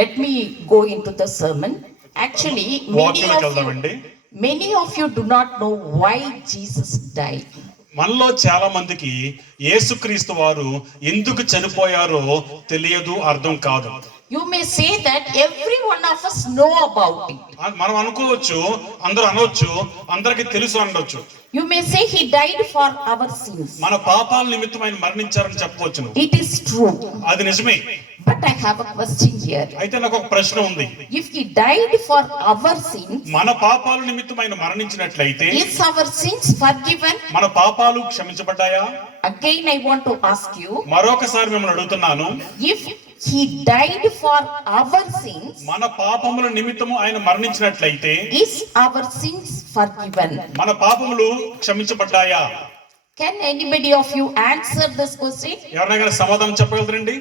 let me go into the sermon. Actually, many of you do not know why Jesus died. మనలో చాలా మందికి యేసుక్రీస్తు వారు ఎందుకు చనిపోయారో తెలియదు, అర్థం కాదు. You may say that every one of us know about it. మనం అనుకోవచ్చు, అందరూ అనొచ్చు, అందరికీ తెలుసు అనొచ్చు. You may say he died for our sins. మన పాపాల నిమిత్తం ఆయన మరణించారని చెప్పవచ్చును. It is true. అది నిజమే. But I have a question here. అయితే నాకు ఒక ప్రశ్న ఉంది. If he died for our sins, మన పాపాల నిమిత్తం ఆయన మరణించినట్లయితే is our sins forgiven? మన పాపాలు క్షమించబడ్డాయా? Again I want to ask you. మరొకసారి మిమ్మల్ని అడుగుతున్నాను. If he died for our sins, మన పాపముల నిమిత్తము ఆయన మరణించినట్లయితే is our sins forgiven? మన పాపములు క్షమించబడ్డాయా? Can anybody of you answer this question? ఎవరైనా సమాధానం చెప్పగలరండి?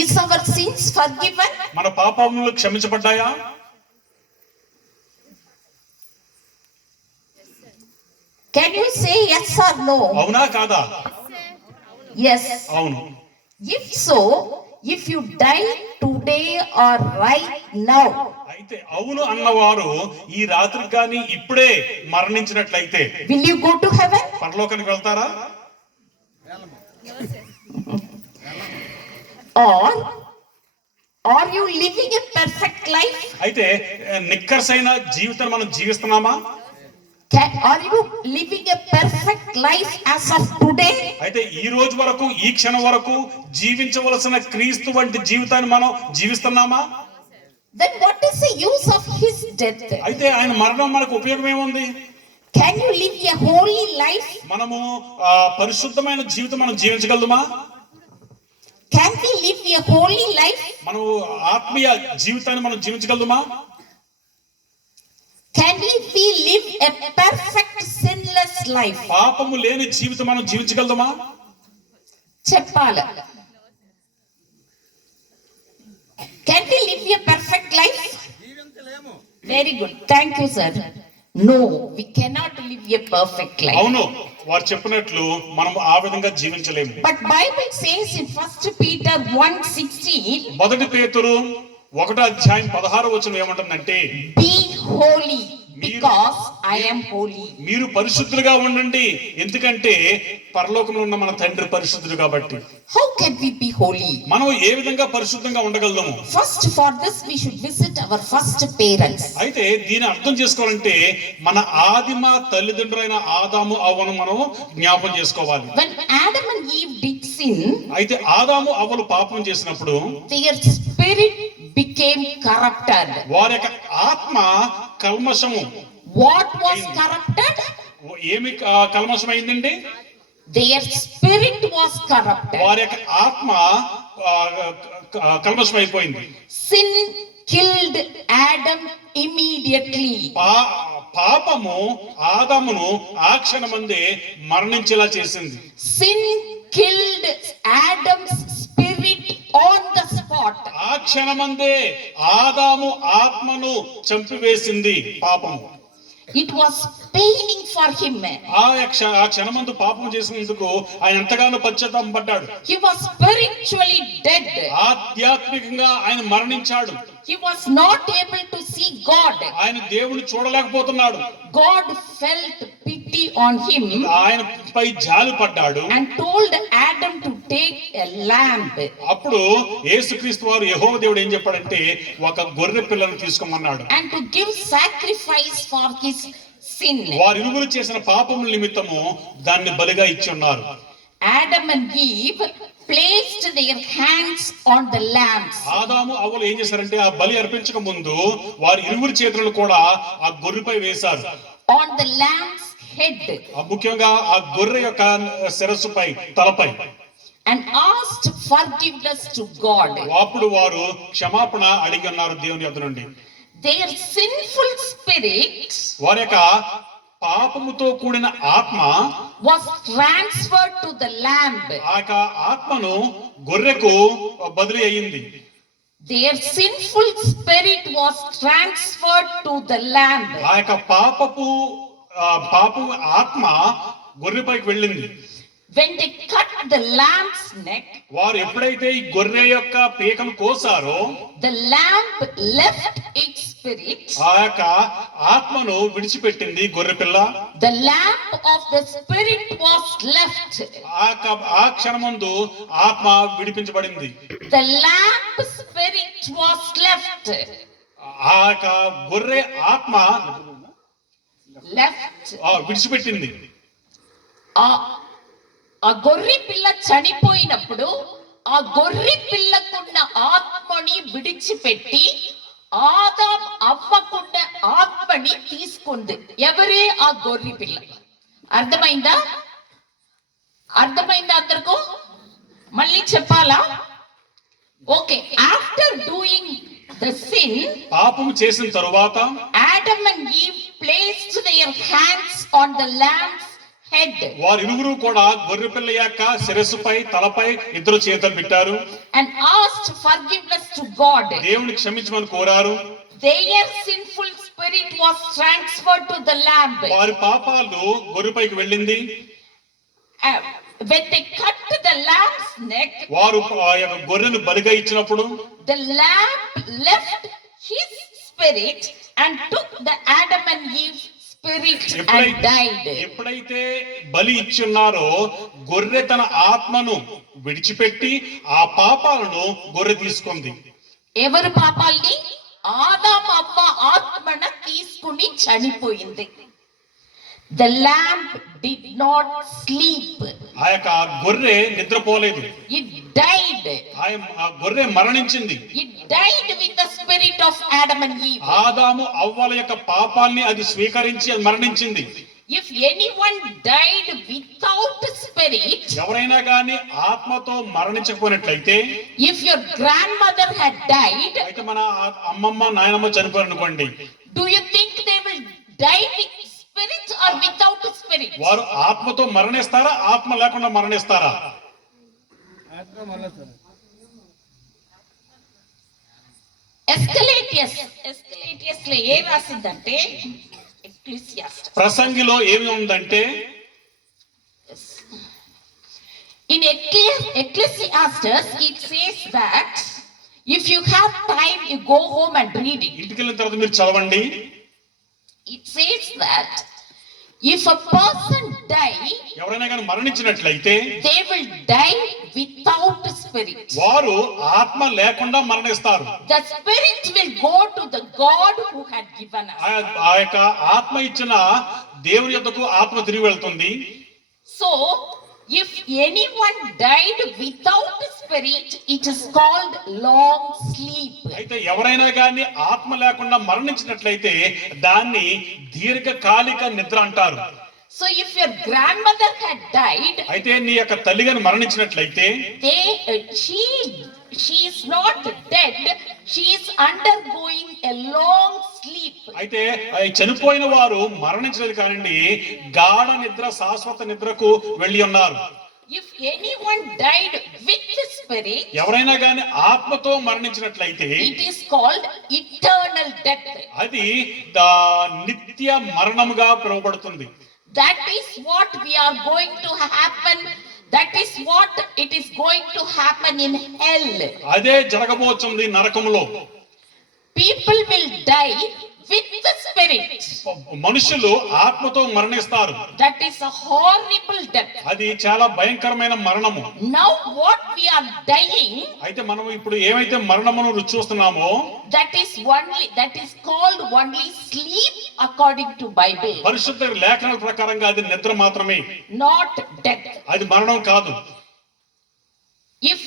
Is our sins forgiven? మన పాపములు క్షమించబడ్డాయా? Can you say yes or no? అవునా కాదా? Yes. అవును. If so, if you die today or right now, అయితే అవును అన్నవారు ఈ రాత్రి కానీ ఇప్పుడే మరణించినట్లయితే will you go to heaven? పరలోకానికి వెళ్తారా? Or are you living a perfect life? అయితే నిక్కర్సైన జీవితం మనం జీవిస్తున్నామా? Are you living a perfect life as of today? అయితే ఈ రోజు వరకు, ఈ క్షణం వరకు జీవించవలసిన క్రీస్తు వంటి జీవితాన్ని మనం జీవిస్తున్నామా? Then what is the use of his death? అయితే ఆయన మరణం మనకు ఉపయోగం ఏముంది? Can you live a holy life? మనము పరిశుద్ధమైన జీవితం మనం జీవించగలమా? Can we live a holy life? మనం ఆత్మీయ జీవితాన్ని మనం జీవించగలమా? Can we live a perfect sinless life? పాపము లేని జీవితం మనం జీవించగలమా? చెప్పాలి. Can we live a perfect life? Very good. Thank you, sir. No, we cannot live a perfect life. అవును, వారు చెప్పినట్లు మనం ఆ విధంగా జీవించలేము. But Bible says in 1 Peter 1:16, మొదటి పేతురు 1:16 ఏమంటుందంటే, be holy because I am holy. మీరు పరిశుద్ధులుగా ఉండండి, ఎందుకంటే పరలోకంలో ఉన్న మన తండ్రి పరిశుద్ధుడు కాబట్టి. How can we be holy? మనం ఏ విధంగా పరిశుద్ధంగా ఉండగలము? First, for this we should visit our first parents. అయితే దీని అర్థం చేసుకోవాలంటే మన ఆదిమ తల్లిదండ్రులైన ఆదాము అవ్వను మనం జ్ఞాపకం చేసుకోవాలి. When Adam and Eve did sin, అయితే ఆదాము అవ్వలు పాపం చేసినప్పుడు their spirit became corrupted. వారి యొక్క ఆత్మ కల్మషము. What was corrupted? ఏమి కల్మషం అయిందండి? Their spirit was corrupted. వారి యొక్క ఆత్మ కల్మషం అయిపోయింది. Sin killed Adam immediately. పాపము ఆదామును ఆ క్షణమందే మరణించేలా చేసింది. Sin killed Adam's spirit on the spot. ఆ క్షణమందే ఆదాము ఆత్మను చంపివేసింది పాపము. It was paining for him. ఆ క్షణమందు పాపం చేసినందుకు ఆయన ఎంతగానో పశ్చాత్తాపం పడ్డాడు. He was spiritually dead. ఆధ్యాత్మికంగా ఆయన మరణించాడు. He was not able to see God. ఆయన దేవుని చూడలేకపోతున్నాడు. God felt pity on him. ఆయనపై జాలి పడ్డాడు. And told Adam to take a lamb. అప్పుడు యేసుక్రీస్తు వారు యెహోవా దేవుడు ఏం చెప్పాడంటే ఒక గొర్రె పిల్లను తీసుకోమన్నాడు. And to give sacrifice for his sin. వారిరువురు చేసిన పాపముల నిమిత్తము దాన్ని బలిగా ఇచ్చి ఉన్నారు. Adam and Eve placed their hands on the lambs. ఆదాము అవ్వలు ఏం చేశారంటే ఆ బలి అర్పించక ముందు వారి ఇరువురి చేతులను కూడా ఆ గొర్రెపై వేశారు. On the lamb's head. ముఖ్యంగా ఆ గొర్రె యొక్క శిరస్సుపై, తలపై. And asked forgiveness to God. అప్పుడు వారు క్షమాపణ అడిగి ఉన్నారు దేవుని యొద్ద నుండి. Their sinful spirits, వారి యొక్క పాపముతో కూడిన ఆత్మ was transferred to the lamb. ఆ యొక్క ఆత్మను గొర్రెకు బదిలీ అయ్యింది. Their sinful spirit was transferred to the lamb. ఆ యొక్క పాపపు ఆత్మ గొర్రెపైకి వెళ్ళింది. when they cut the lamb's neck, వారు ఎప్పుడైతే ఈ గొర్రె యొక్క పీకను కోసారో the lamb left its spirit. ఆ యొక్క ఆత్మను విడిచిపెట్టింది గొర్రె పిల్ల. The lamb of the spirit was left. ఆ క్షణమందు ఆత్మ విడిపించబడింది. The lamb spirit was left. ఆ యొక్క గొర్రె ఆత్మ Left. విడిచిపెట్టింది. ఆ గొర్రె పిల్ల చనిపోయినప్పుడు ఆ గొర్రె పిల్లకున్న ఆత్మని విడిచిపెట్టి ఆదాం అవ్వకుండా ఆత్మని తీసుకుంది. ఎవరే ఆ గొర్రె పిల్ల? అర్థమైందా? అర్థమైందా అందరికీ? మళ్ళీ చెప్పాలా? Okay. After doing the sin, పాపము చేసిన తరువాత Adam and Eve placed their hands on the lamb's head. వారు ఇరువురు కూడా గొర్రె పిల్ల యొక్క శిరస్సుపై తలపై ఇద్దరు చేతులు పెట్టారు And asked forgiveness to God. దేవుని క్షమించమని కోరారు. Their sinful spirit was transferred to the lamb. వారి పాపాలు గొర్రెపైకి వెళ్ళింది. When they cut the lamb's neck, వారు ఆ యొక్క గొర్రెను బలిగా ఇచ్చినప్పుడు the lamb left his spirit and took the Adam and Eve's spirit and died. ఎప్పుడైతే బలి ఇచ్చున్నారో గొర్రె తన ఆత్మను విడిచిపెట్టి ఆ పాపాలను గొర్రె తీసుకుంది. ఎవరు పాపాల్ని? ఆదాము అవ్వ ఆత్మన తీసుకుని చనిపోయింది. The lamb did not sleep. ఆ యొక్క గొర్రె నిద్రపోలేదు. It died. ఆ గొర్రె మరణించింది. It died with the spirit of Adam and Eve. ఆదాము అవ్వల యొక్క పాపాల్ని అది స్వీకరించి అది మరణించింది. If anyone died without spirit, ఎవరైనా కానీ ఆత్మతో మరణించకపోయినట్లయితే, if your grandmother had died, అయితే మన అమ్మమ్మ నాయనమ్మ చనిపోయారు అనుకోండి, do you think they will die with spirit or without spirit? వారు ఆత్మతో మరణిస్తారా ఆత్మ లేకుండా మరణిస్తారా? ఎస్కలేటియస్ లో ఏ రాసిందంటే, ప్రసంగిలో ఏమి ఉందంటే, in Ecclesiastes it says that if you have time you go home and read it. ఇంటికి వెళ్ళిన తర్వాత మీరు చదవండి. It says that if a person die, ఎవరైనా కానీ మరణించినట్లయితే they will die without spirit. వారు ఆత్మ లేకుండా మరణిస్తారు. The spirit will go to the God who had given us. ఆ యొక్క ఆత్మ ఇచ్చిన దేవుని యొద్దకు ఆత్మ తిరిగి వెళ్తుంది. So if anyone died without spirit, it is called long sleep. అయితే ఎవరైనా కానీ ఆత్మ లేకుండా మరణించినట్లయితే దాన్ని దీర్ఘకాలిక నిద్ర అంటారు. So if your grandmother had died, అయితే నీ యొక్క తల్లి గాని మరణించినట్లయితే she is not dead, she is undergoing a long sleep. అయితే చనిపోయిన వారు మరణించలేదు కానండి, గాఢ నిద్ర శాశ్వత నిద్రకు వెళ్ళి ఉన్నారు. If anyone died with the spirit, ఎవరైనా కానీ ఆత్మతో మరణించినట్లయితే it is called eternal death. అది నిత్య మరణముగా పిలువబడుతుంది. That is what we are going to happen. That is what it is going to happen in hell. అదే జరగబోతుంది నరకములో. People will die with the spirit. మనుషులు ఆత్మతో మరణిస్తారు. That is a horrible death. అది చాలా భయంకరమైన మరణము. Now what we are dying, అయితే మనం ఇప్పుడు ఏమైతే మరణమును రుచి చూస్తున్నామో that is called only sleep according to Bible. పరిశుద్ధ లేఖనాల ప్రకారంగా అది నిద్ర మాత్రమే, Not death. అది మరణం కాదు. If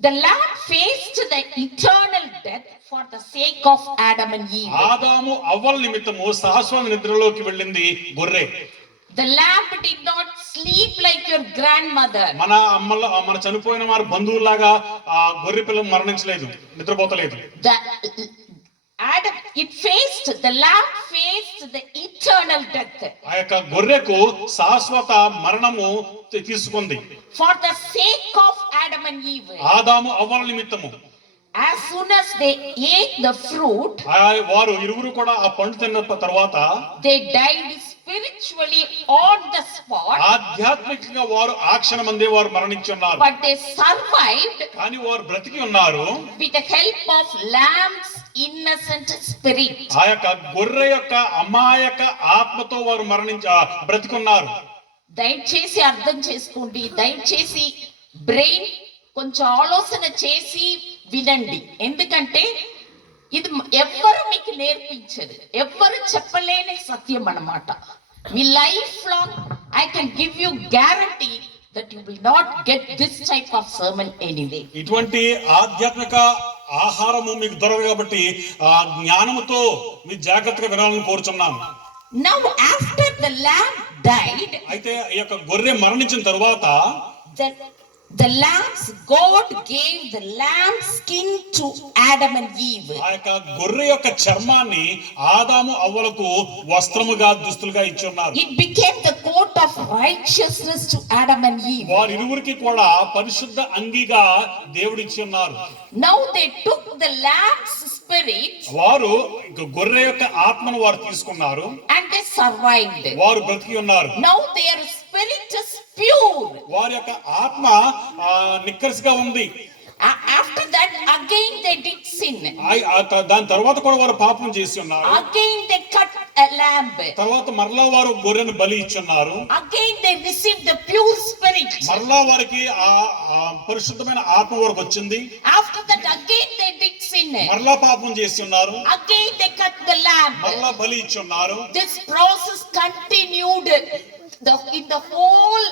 the lamb faced the eternal death for the sake of Adam and Eve, ఆదాము అవ్వల నిమిత్తము శాశ్వత నిద్రలోకి వెళ్ళింది గొర్రె. the lamb did not sleep like your grandmother. మన చనిపోయిన వారి బంధువులాగా ఆ గొర్రె పిల్ల మరణించలేదు, నిద్రపోతలేదు. The lamb faced the eternal death. ఆ యొక్క గొర్రెకు శాశ్వత మరణము తీసుకుంది. For the sake of Adam and Eve. ఆదాము అవ్వల నిమిత్తము. As soon as they ate the fruit, వారు ఇరువురు కూడా ఆ పండు తిన్న తర్వాత they died spiritually on the spot, ఆధ్యాత్మికంగా వారు ఆ క్షణమందే వారు మరణించి ఉన్నారు. but they survived కానీ వారు బ్రతికి ఉన్నారు with the help of lamb's innocent spirit. ఆ యొక్క గొర్రె యొక్క అమాయక ఆత్మతో వారు బ్రతికున్నారు. దయచేసి అర్థం చేసుకోండి, దయచేసి బ్రెయిన్ కొంచెం ఆలోచన చేసి వినండి. ఎందుకంటే ఇది ఎవ్వరు మీకు నేర్పించదు, ఎవ్వరు చెప్పలేని సత్యం అన్నమాట. మీ life long I can give you guarantee that you will not get this type of sermon anyway. ఇటువంటి ఆధ్యాత్మిక ఆహారము మీకు దొరకదు కాబట్టి ఆ జ్ఞానముతో మీరు జాగ్రత్తగా వినాలని కోరుచున్నాను. Now after the lamb died, అయితే ఈ యొక్క గొర్రె మరణించిన తరువాత the lambs, God gave the lamb skin to Adam and Eve. ఆ యొక్క గొర్రె యొక్క చర్మాన్ని ఆదాము అవ్వలకు వస్త్రముగా దుస్తులుగా ఇచ్చి ఉన్నారు. It became the coat of righteousness to Adam and Eve. వారిరువురికి కూడా పరిశుద్ధ అంగిగా దేవుడు ఇచ్చి ఉన్నారు. Now they took the lamb's spirit వారు గొర్రె యొక్క ఆత్మను వారు తీసుకున్నారు, and they survived. వారు బ్రతికి ఉన్నారు. Now their spirit is pure. వారి యొక్క ఆత్మ నిక్కర్స్గా ఉంది. After that again they did sin. దాని తర్వాత కూడా వారు పాపం చేసి ఉన్నారు. Again they cut a lamb. తర్వాత మరలా వారు గొర్రెను బలి ఇచ్చున్నారు. Again they received the pure spirit. మరలా వారికి ఆ పరిశుద్ధమైన ఆత్మ వారికి వచ్చింది. After that again they did sin. మరలా పాపం చేసి ఉన్నారు. Again they cut the lamb. మరలా బలి ఇచ్చున్నారు. This process continued in the whole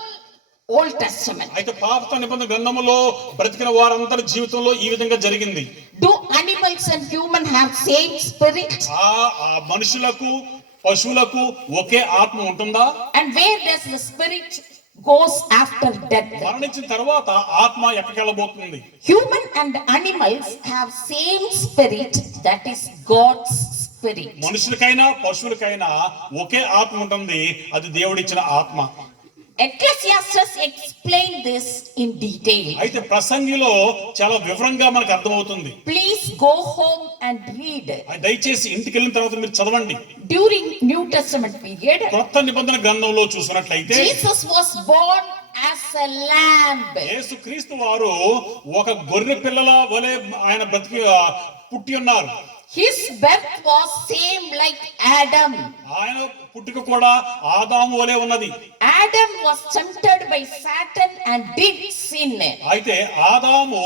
Old Testament. అయితే పాత నిబంధన గ్రంథములో బ్రతికిన వారందరి జీవితంలో ఈ విధంగా జరిగింది. Do animals and human have same spirit? ఆ మనుషులకు పశువులకు ఒకే ఆత్మ ఉంటుందా? And where does the spirit goes after death? మరణించిన తర్వాత ఆత్మ ఎక్కడికి వెళ్ళబోతుంది? Human and animals have same spirit, that is God's spirit. మనుషులకైనా పశువులకైనా ఒకే ఆత్మ ఉంటుంది, అది దేవుడిచ్చిన ఆత్మ. Ecclesiastes explain this in detail. అయితే ప్రసంగిలో చాలా వివరంగా మనకు అర్థమవుతుంది. Please go home and read. దయచేసి ఇంటికి వెళ్ళిన తర్వాత మీరు చదవండి. During New Testament period, కొత్త నిబంధన గ్రంథంలో చూసినట్లయితే Jesus was born as a lamb. యేసుక్రీస్తు వారు ఒక గొర్రె పిల్లల వలె ఆయన పుట్టి ఉన్నారు. His birth was same like Adam. ఆయన పుట్టుక కూడా ఆదాము వలె ఉన్నది. Adam was tempted by Satan and did sin. అయితే ఆదాము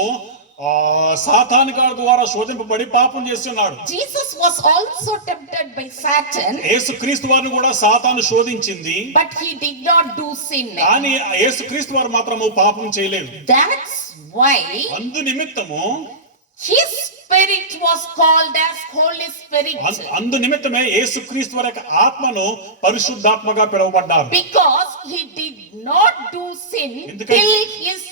సాతాను గారి ద్వారా శోధింపబడి పాపం చేస్తున్నాడు. Jesus was also tempted by Satan. యేసుక్రీస్తు వారిని కూడా సాతాను శోధించింది. But he did not do sin. కానీ యేసుక్రీస్తు వారు మాత్రము పాపం చేయలేదు. That's why అందు నిమిత్తము his spirit was called as Holy Spirit. అందు నిమిత్తమే యేసుక్రీస్తు వారి యొక్క ఆత్మను పరిశుద్ధాత్మగా పిలువబడ్డారు. Because he did not do sin till his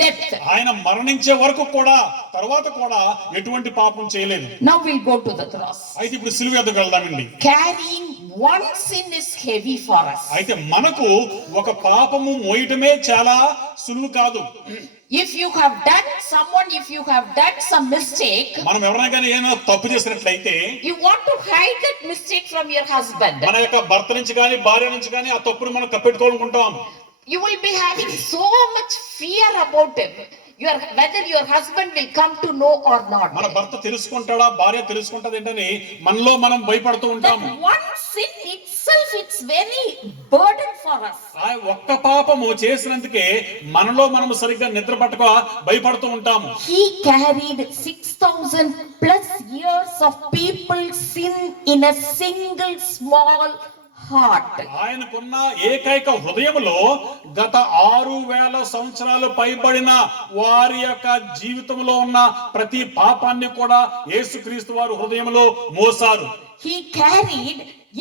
death. ఆయన మరణించే వరకు కూడా తర్వాత కూడా ఎటువంటి పాపం చేయలేదు. Now we'll go to the cross. అయితే ఇప్పుడు సిలువ ఎద్దకు వెళ్దామండి. Carrying one sin is heavy for us. అయితే మనకు ఒక పాపము మోయటమే చాలా సులువు కాదు. If you have done some mistake, మనం ఎవరైనా కానీ ఏమైనా తప్పు చేసినట్లయితే you want to hide that mistake from your husband. మన యొక్క భర్త నుంచి కానీ భార్య నుంచి కానీ ఆ తప్పును మనం కప్పెట్టుకోవాలనుకుంటాం. You will be having so much fear about him, whether your husband will come to know or not. మన భర్త తెలుసుకుంటాడా భార్య తెలుసుకుంటాదా ఏంటని మనలో మనం భయపడుతూ ఉంటాము. That one sin itself, it's very burden for us. ఆ ఒక్క పాపము చేసినందుకే మనలో మనం సరిగ్గా నిద్ర పట్టక భయపడుతూ ఉంటాము. He carried 6,000 plus years of people's sin in a single small heart. ఆయనకున్న ఏకైక హృదయములో గత 6,000 సంవత్సరాలు పైబడిన వారి యొక్క జీవితంలో ఉన్న ప్రతి పాపాన్ని కూడా యేసుక్రీస్తు వారు హృదయంలో మోసారు. He carried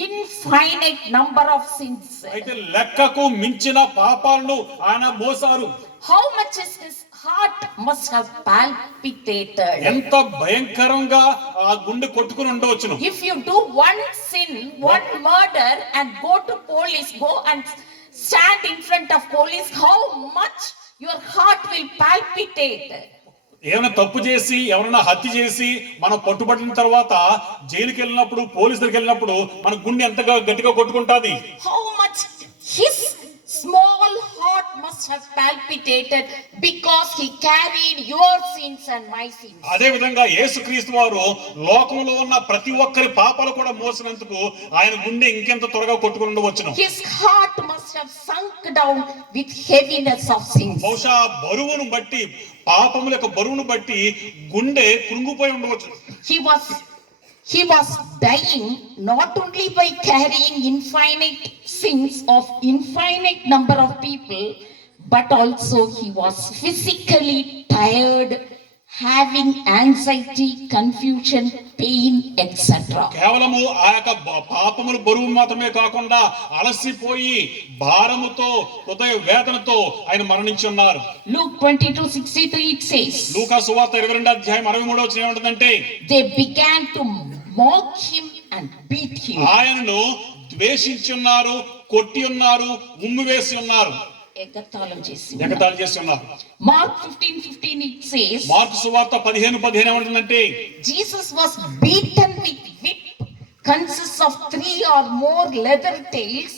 infinite number of sins. అయితే లెక్కకు మించిన పాపాలను ఆయన మోసారు. How much is his heart must have palpitated. ఎంత భయంకరంగా ఆ గుండె కొట్టుకుని ఉండవచ్చును. If you do one sin, one murder and go and stand in front of police, how much your heart will palpitate. ఏమైనా తప్పు చేసి ఎవరైనా హత్య చేసి మనం పట్టుబడిన తర్వాత జైలుకి వెళ్ళినప్పుడు పోలీసు దగ్గరికి వెళ్ళినప్పుడు మన గుండె ఎంతగా గట్టిగా కొట్టుకుంటాది. How much his small heart must have palpitated because he carried your sins and my sins. అదే విధంగా యేసుక్రీస్తు వారు లోకంలో ఉన్న ప్రతి ఒక్కరి పాపాలు కూడా మోసినందుకు ఆయన గుండె ఇంకెంత త్వరగా కొట్టుకుని ఉండవచ్చును. His heart must have sunk down with heaviness of sins. బహుశా బరువును బట్టి పాపముల యొక్క బరువును బట్టి గుండె కృంగిపోయి ఉండవచ్చు. He was dying not only by carrying infinite sins of infinite number of people, but also he was physically tired, having anxiety, confusion, pain, etc. కేవలము ఆ యొక్క పాపముల బరువు మాత్రమే కాకుండా అలసిపోయి భారముతో హృదయ వేదనతో ఆయన మరణించి ఉన్నారు. Luke 22:63 it says, లూకా సువార్త 22:63 ఏమంటుందంటే, they began to mock him and beat him. ఆయనను ద్వేషించి ఉన్నారు, కొట్టి ఉన్నారు, ఉమ్మి వేసి ఉన్నారు, ఎగతాళం చేసి ఉన్నారు. Mark 15:15 it says, మార్కు సువార్త 15:15 ఏమంటుందంటే, Jesus was beaten with whip consists of 3 or more leather tails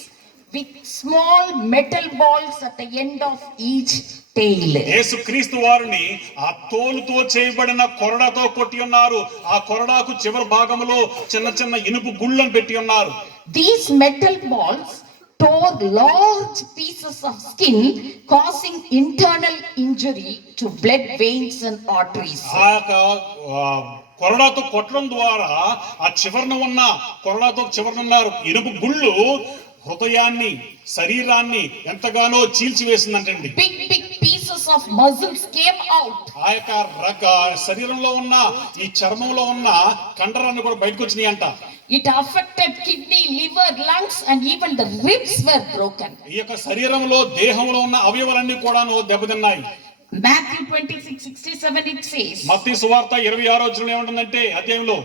with small metal balls at the end of each tail. యేసుక్రీస్తు వారిని ఆ తోలుతో చేయబడిన కొరడాతో కొట్టి ఉన్నారు. ఆ కొరడాకు చివరి భాగంలో చిన్న చిన్న ఇనుపు గుళ్ళను పెట్టి ఉన్నారు. These metal balls tore large pieces of skin, causing internal injury to blood veins and arteries. ఆ యొక్క కొరడాతో కొట్టడం ద్వారా ఆ చివరన ఉన్న కొరడాతో చివరన ఉన్నారు ఇనుపు గుళ్ళు హృదయాన్ని శరీరాన్ని ఎంతగానో చీల్చివేసిందంటండి. Big pieces of muscles came out. ఆ యొక్క శరీరంలో ఉన్న ఈ చర్మంలో ఉన్న కండరాన్ని కూడా బయటకు వచ్చినాయి అంట. It affected kidney, liver, lungs and even the ribs were broken. ఈ యొక్క శరీరంలో దేహంలో ఉన్న అవయవాలన్నీ కూడాను దెబ్బతిన్నాయి. Matthew 26:67 it says, మత్తయి సువార్త 26వ ఏమంటుందంటే అధ్యాయంలో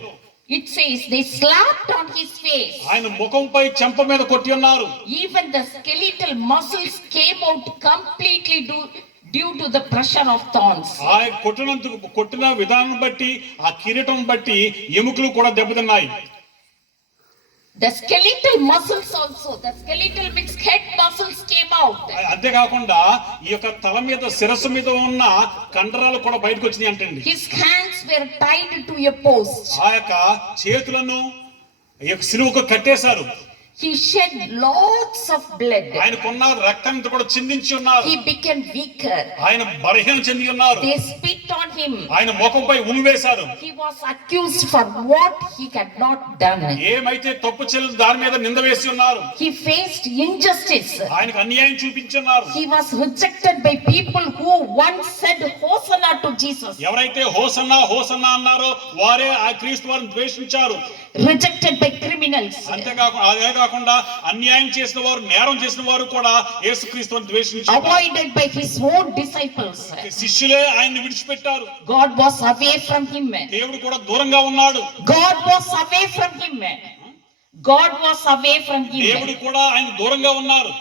it says they slapped on his face. ఆయన ముఖంపై చెంప మీద కొట్టి ఉన్నారు. Even the skeletal muscles came out completely due to the pressure of thorns. ఆ కొట్టిన విధానం బట్టి ఆ కిరీటం బట్టి ఎముకలు కూడా దెబ్బతిన్నాయి. The skeletal muscles also, the skeletal means head muscles came out. అంతేకాకుండా ఈ యొక్క తల మీద శిరస్సు మీద ఉన్న కండరాలు కూడా బయటకు వచ్చినాయి అంటండి. His hands were tied to a post. ఆ యొక్క చేతులను ఈ యొక్క సిలువకు కట్టేశారు. He shed lots of blood. ఆయనకున్న రక్తాన్ని కూడా చిందించి ఉన్నారు. He became weaker. ఆయన బలహీనం చెంది ఉన్నారు. They spit on him. ఆయన ముఖంపై ఉమ్మివేశారు. He was accused for what he had not done. ఏమైతే తప్పు చేయలేదు దాని మీద నింద వేసి ఉన్నారు. He faced injustice. ఆయనకు అన్యాయం చూపించున్నారు. He was rejected by people who once said Hosanna to Jesus. ఎవరైతే హోసన్నా హోసన్నా అన్నారో వారే ఆ క్రీస్తు వారిని ద్వేషించారు. Rejected by criminals. అంతేకాకుండా అన్యాయం చేసిన వారు నేరం చేసిన వారు కూడా యేసుక్రీస్తుని ద్వేషించారు. Avoided by his own disciples. శిష్యులే ఆయన్ని విడిచిపెట్టారు. God was away from him. దేవుడు కూడా దూరంగా ఉన్నాడు. God was away from him. God was away from him. దేవుడు కూడా ఆయన దూరంగా ఉన్నారు.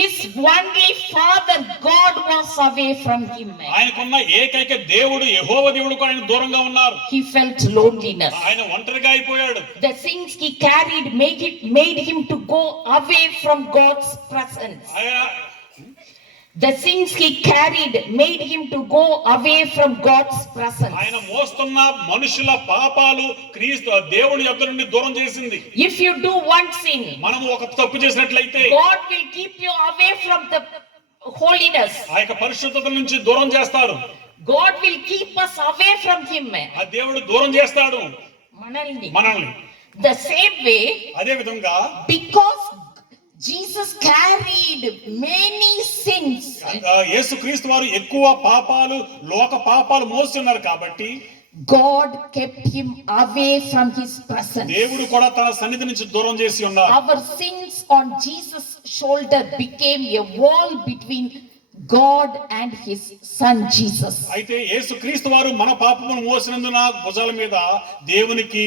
His only father God was away from him. ఆయనకున్న ఏకైక దేవుడు యెహోవా దేవుడు కూడా ఆయన దూరంగా ఉన్నారు. He felt loneliness. ఆయన ఒంటరిగా అయిపోయాడు. The sins he carried made him to go away from God's presence. The sins he carried made him to go away from God's presence. ఆయన మోస్తున్న మనుషుల పాపాలు క్రీస్తు దేవుని యొద్ద నుండి దూరం చేసింది. If you do one sin, మనం ఒక తప్పు చేసినట్లయితే God will keep you away from the holiness. ఆ యొక్క పరిశుద్ధత నుంచి దూరం చేస్తారు. God will keep us away from him. ఆ దేవుడు దూరం చేస్తాడు మనల్ని. The same way, అదే విధంగా because Jesus carried many sins, యేసుక్రీస్తు వారు ఎక్కువ పాపాలు లోక పాపాలు మోస్తున్నారు కాబట్టి God kept him away from his presence. దేవుడు కూడా తన సన్నిధి నుంచి దూరం చేసి ఉన్నారు. Our sins on Jesus' shoulder became a wall between God and his son Jesus. అయితే యేసుక్రీస్తు వారు మన పాపమును మోసినందున భుజాల మీద దేవునికి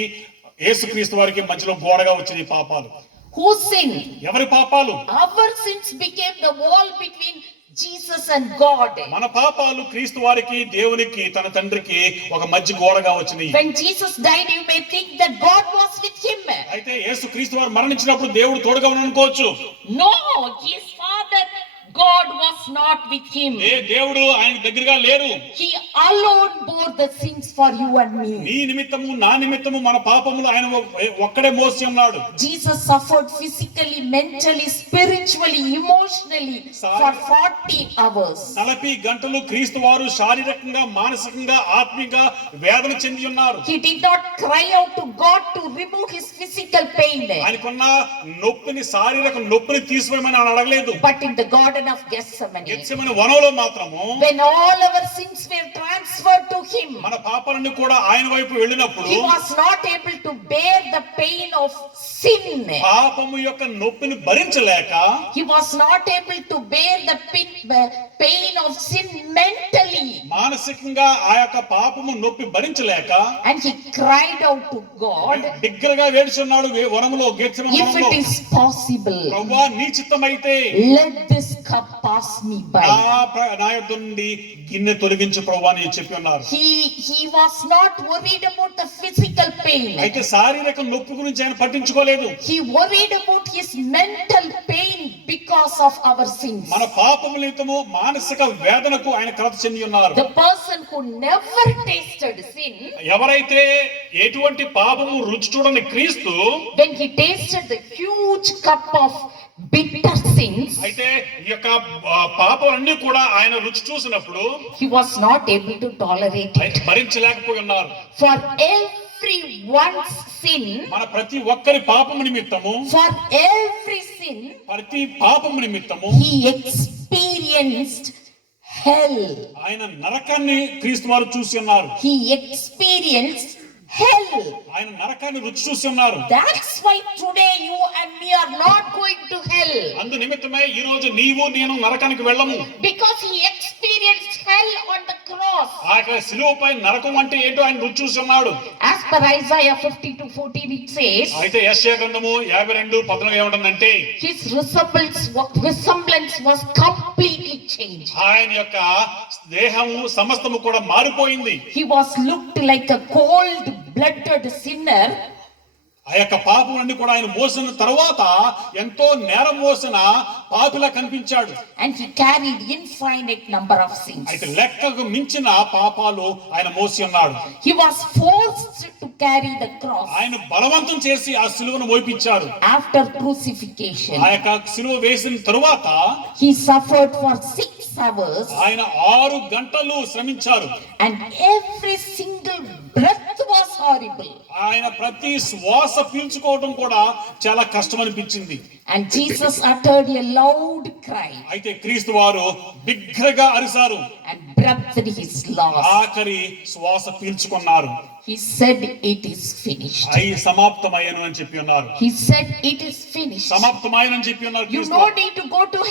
యేసుక్రీస్తు వారికి మధ్యలో గోడగా వచ్చింది పాపాలు. Whose sin? ఎవరి పాపాలు? Our sins became the wall between Jesus and God. మన పాపాలు క్రీస్తు వారికి దేవునికి తన తండ్రికి ఒక మధ్య గోడగా వచ్చినాయి. When Jesus died, you may think that God was with him. అయితే యేసు క్రీస్తు వారు మరణించినప్పుడు దేవుడు తోడుగా ఉన్నాడు అనుకోవచ్చు. No, his father God was not with him. దేవుడు ఆయన దగ్గరగా లేరు. He alone bore the sins for you and me. నీ నిమిత్తము నా నిమిత్తము మన పాపములు ఆయన ఒక్కడే మోసి ఉన్నాడు. Jesus suffered physically, mentally, spiritually, emotionally for 40 hours. 40 గంటలు క్రీస్తు వారు శారీరకంగా మానసికంగా ఆత్మీయంగా వేదన చెంది ఉన్నారు. He did not cry out to God to remove his physical pain. ఆయనకున్న నొప్పిని శారీరక నొప్పిని తీసివేయమని ఆయన అడగలేదు. But in the Garden of Gethsemane, Gethsemane వనంలో మాత్రము when all our sins were transferred to him, మన పాపాలన్నీ కూడా ఆయన వైపు వెళ్ళినప్పుడు he was not able to bear the pain of sin. పాపము యొక్క నొప్పిని భరించలేక He was not able to bear the pain of sin mentally. మానసికంగా ఆ యొక్క పాపము నొప్పి భరించలేక And he cried out to God, బిగ్గరగా వేడుచున్నాడు వనములో గెత్సెమనే if వనంలో, it is possible, ప్రభువా నీ చిత్తమైతే let this cup pass me by. నా యొద్ద నుండి గిన్నె తొలగించు ప్రభువా అని చెప్పి ఉన్నారు. He was not worried about the physical pain. అయితే శారీరక నొప్పి గురించి ఆయన పట్టించుకోలేదు. He worried about his mental pain because of our sins. మన పాపము నిమిత్తము మానసిక వేదనకు ఆయన కలత చెంది ఉన్నారు. The person who never tasted sin, ఎవరైతే ఎటువంటి పాపము రుచి చూడని క్రీస్తు when he tasted the huge cup of bitter sins, అయితే ఈ యొక్క పాపాలన్నీ కూడా ఆయన రుచి చూసినప్పుడు he was not able to tolerate it. భరించలేకపోయి ఉన్నారు. For everyone's sin, మన ప్రతి ఒక్కరి పాపము నిమిత్తము for every sin, ప్రతి పాపము నిమిత్తము he experienced hell. ఆయన నరకాన్ని క్రీస్తు వారు చూసి ఉన్నారు. He experienced hell. ఆయన నరకాన్ని రుచి చూసి ఉన్నారు. That's why today you and me are not going to hell. అందు నిమిత్తమే ఈ రోజు నీవు నేను నరకానికి వెళ్ళము. Because he experienced hell on the cross. ఆ యొక్క శిలువపై నరకం అంటే ఏంటో ఆయన రుచి చూసి ఉన్నాడు. As per Isaiah 52:14 it says, అయితే యెషయా గ్రంథము 52:14 ఏమంటుందంటే his resemblance was completely changed. ఆయన యొక్క దేహము సమస్తము కూడా మారిపోయింది. He was looked like a cold-blooded sinner. ఆ యొక్క పాపములన్నీ కూడా ఆయన మోసిన తర్వాత ఎంతో నేరం మోసిన పాపిలా కనిపించాడు. And he carried infinite number of sins. అయితే లెక్కకు మించిన పాపాలు ఆయన మోసి ఉన్నాడు. He was forced to carry the cross. ఆయన బలవంతం చేసి ఆ సిలువను మోయించారు. After crucifixion, ఆ యొక్క సిలువ వేసిన తరువాత he suffered for 6 hours. ఆయన 6 గంటలు శ్రమించారు. And every single breath was horrible. ఆయన ప్రతి శ్వాస పీల్చుకోవడం కూడా చాలా కష్టం అనిపించింది. And Jesus uttered a loud cry అయితే క్రీస్తు వారు బిగ్గరగా అరిచారు. and breathed his last. ఆఖరి శ్వాస పీల్చుకున్నారు. He said, "It is finished." అయి సమాప్తమయ్యను అని చెప్పి ఉన్నారు. He said, "It is finished." సమాప్తమయ్యను అని చెప్పి ఉన్నారు You క్రీస్తు no వారు. need to go to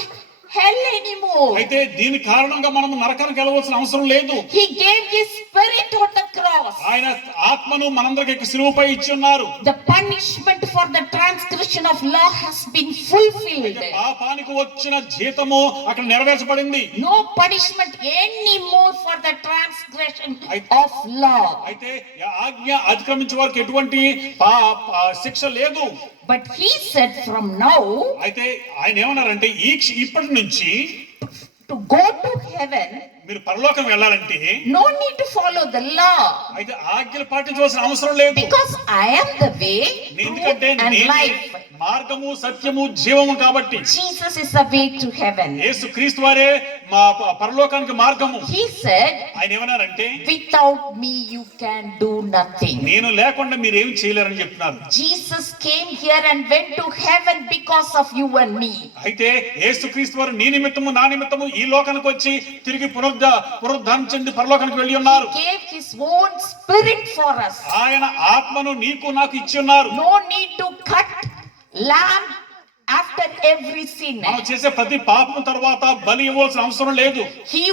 hell anymore. అయితే దీని కారణంగా మనం నరకానికి వెళ్ళవలసిన అవసరం లేదు. He gave his spirit on the cross. ఆయన ఆత్మను మనందరికి సిలువపై ఇచ్చి ఉన్నారు. The punishment for the transgression of law has been fulfilled. పాపానికి వచ్చిన జీతము అక్కడ నెరవేర్చబడింది. No punishment anymore for the transgression of law. అయితే ఆజ్ఞ అతిక్రమించే వారికి ఎటువంటి శిక్ష లేదు. But he said, from now, అయితే ఆయన ఏమన్నారంటే ఇప్పటి నుంచి to go to heaven, మీరు పరలోకం వెళ్ళాలంటే no need to follow the law. అయితే ఆజ్ఞలు పాటించవలసిన అవసరం లేదు. Because I am the way, ఎందుకంటే truth and నేనే life. మార్గము సత్యము జీవము కాబట్టి Jesus is the way to heaven. యేసు క్రీస్తు వారే మా పరలోకానికి మార్గము. He said, ఆయన ఏమన్నారంటే without me you can do nothing. నేను లేకుండా మీరు ఏం చేయలేరని చెప్తున్నారు. Jesus came here and went to heaven because of you and me. అయితే యేసు క్రీస్తు వారు నీ నిమిత్తము నా నిమిత్తము ఈ లోకానికి వచ్చి తిరిగి పునరుద్ధానం చెంది పరలోకానికి వెళ్ళి ఉన్నారు. He gave his own spirit for us. ఆయన ఆత్మను నీకు నాకు ఇచ్చి ఉన్నారు. No need to cut lamb after every sin. మనం చేసే ప్రతి పాపం తర్వాత బలి ఇవ్వాల్సిన అవసరం లేదు. He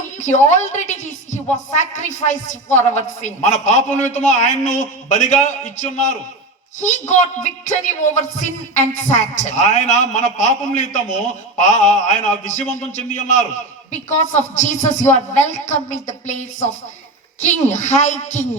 already he was sacrificed for our sin. మన పాపం నిమిత్తము ఆయన్ను బలిగా ఇచ్చి ఉన్నారు. he got victory over sin and Satan. ఆయన మన పాపం నిమిత్తము ఆయన విజయవంతం చెంది ఉన్నారు. Because of Jesus, you are welcomed in the place of King, High King.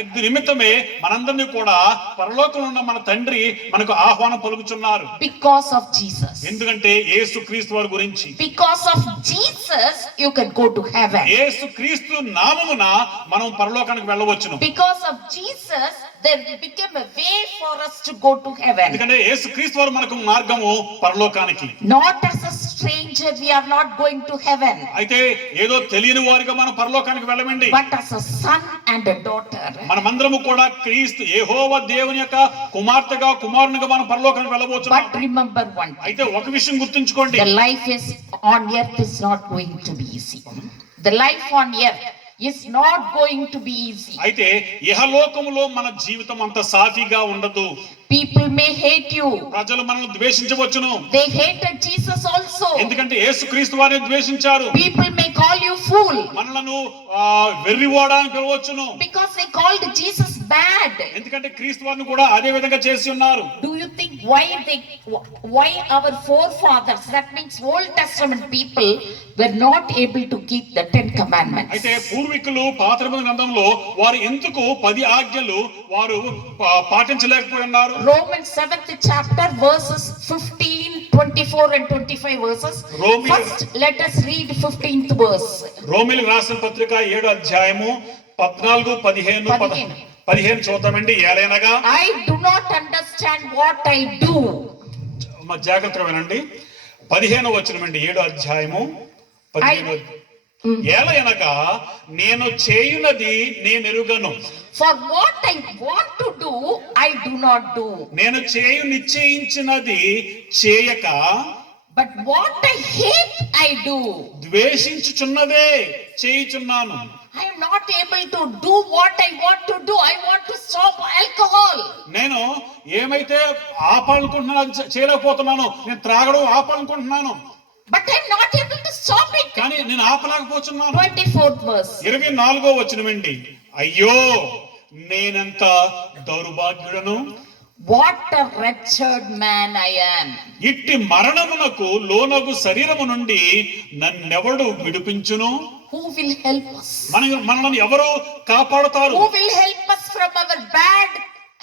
ఇది నిమిత్తమే మనందరినీ కూడా పరలోకంలో ఉన్న మన తండ్రి మనకు ఆహ్వానం పలుకుచున్నారు. Because of Jesus. ఎందుకంటే యేసుక్రీస్తు వారి గురించి. Because of Jesus, you can go to heaven. యేసుక్రీస్తు నామమున మనం పరలోకానికి వెళ్ళవచ్చును. Because of Jesus, there became a way for us to go to heaven. ఎందుకంటే యేసుక్రీస్తు వారు మనకు మార్గము పరలోకానికి. Not as a stranger, we are not going to heaven. అయితే ఏదో తెలియని వారిగా మనం పరలోకానికి వెళ్ళమండి. But as a son and a daughter. మనమందరము కూడా క్రీస్తు యెహోవా దేవుని యొక్క కుమార్తెగా కుమారునిగా మనం పరలోకానికి వెళ్ళబోతున్నాం. But remember one thing. అయితే ఒక విషయం గుర్తుంచుకోండి. The life is on earth is not going to be easy. The life on earth is not going to be easy. అయితే ఇహలోకములో మన జీవితం అంత సాఫీగా ఉండదు. People may hate you. ప్రజలు మనల్ని ద్వేషించవచ్చును. They hated Jesus also. ఎందుకంటే యేసుక్రీస్తు వారిని ద్వేషించారు. People may call you fool. మనలను వెర్రివాడా అని పిలవచ్చును. Because they called Jesus bad. ఎందుకంటే క్రీస్తు వారిని కూడా అదే విధంగా చేసి ఉన్నారు. Do you think why our forefathers, that means Old Testament people, were not able to keep the 10 commandments? అయితే పూర్వీకులు పాత నిబంధన గ్రంథంలో వారు ఎందుకు 10 ఆజ్ఞలు వారు పాటించలేకపోయి ఉన్నారు? Romans 7th chapter verses 15, 24 and 25 verses. First let us read 15th verse. రోమీయులకు రాసిన పత్రిక 7వ అధ్యాయము 14, 15 చూద్దామండి. ఏలైనగా I do not understand what I do. జాగ్రత్తగా వినండి. 15వ వచనమండి 7వ అధ్యాయము 15వ. ఏలైనగా నేను చేయునది నేనెరుగను. For what I want to do, I do not do. నేను చేయు నిశ్చయించినది చేయక, but what I hate, I do. ద్వేషించుచున్నదే చేయుచున్నాను. I am not able to do what I want to do. I want to stop alcohol. నేను ఏమైతే ఆపాలనుకుంటున్నాను చేయలేకపోతున్నాను. నేను త్రాగడం ఆపాలనుకుంటున్నాను. But I am not able to stop it. కానీ నేను ఆపలేకపోతున్నాను. 24th verse. 24వ వచనమండి. అయ్యో నేనెంత దౌర్భాగ్యుడను. What a wretched man I am. ఇట్టి మరణమునకు లోనగు శరీరము నుండి నన్నెవడు విడిపించును? Who will help us? మనల్ని ఎవరు కాపాడుతారు? Who will help us from our bad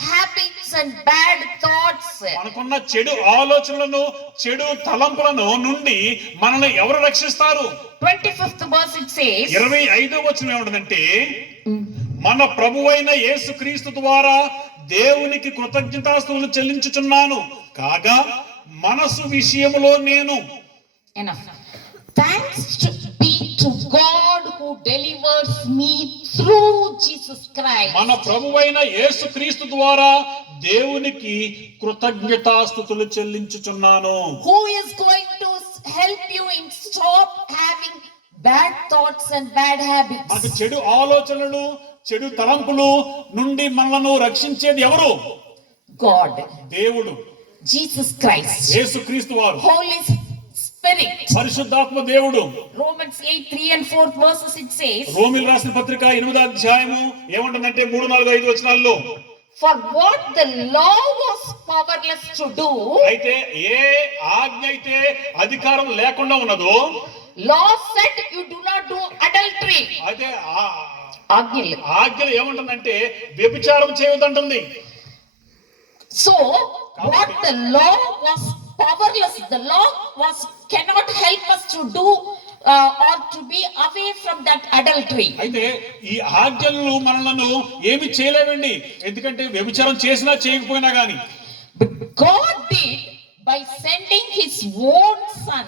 habits and bad thoughts? మనకున్న చెడు ఆలోచనలను చెడు తలంపులను నుండి మనల్ని ఎవరు రక్షిస్తారు? 25th verse it says. 25వ వచనం ఏమంటుందంటే, మన ప్రభువైన యేసుక్రీస్తు ద్వారా దేవునికి కృతజ్ఞతాస్తుతులు చెల్లించుచున్నాను కాగా మనసు విషయములో నేను. Enough. Thanks be to God who delivers me through Jesus Christ. మన ప్రభువైన యేసుక్రీస్తు ద్వారా దేవునికి కృతజ్ఞతాస్తుతులు చెల్లించుచున్నాను. Who is going to help you in stop having bad thoughts and bad habits? మనకు చెడు ఆలోచనలు చెడు తలంపులు నుండి మనలను రక్షించేది ఎవరు? God. దేవుడు. Jesus Christ. యేసుక్రీస్తు వారు. Holy Spirit. పరిశుద్ధాత్మ దేవుడు. Romans 8, 3 and 4 verses it says. రోమీయులకు రాసిన పత్రిక 8వ అధ్యాయము ఏమంటుందంటే 3, 4, 5 వచనాల్లో, for what the law was powerless to do. అయితే ఏ ఆజ్ఞ అయితే అధికారం లేకుండా ఉన్నదో, law said you do not do adultery. అయితే ఆజ్ఞలు ఏమంటుందంటే వ్యభిచారం చేయొద్దంటుంది. So what the law was powerless, the law cannot help us to do or to be away from that adultery. అయితే ఈ ఆజ్ఞలు మనలను ఏమి చేయలేవండి, ఎందుకంటే వ్యభిచారం చేసినా చేయకపోయినా గాని. But God did by sending his own son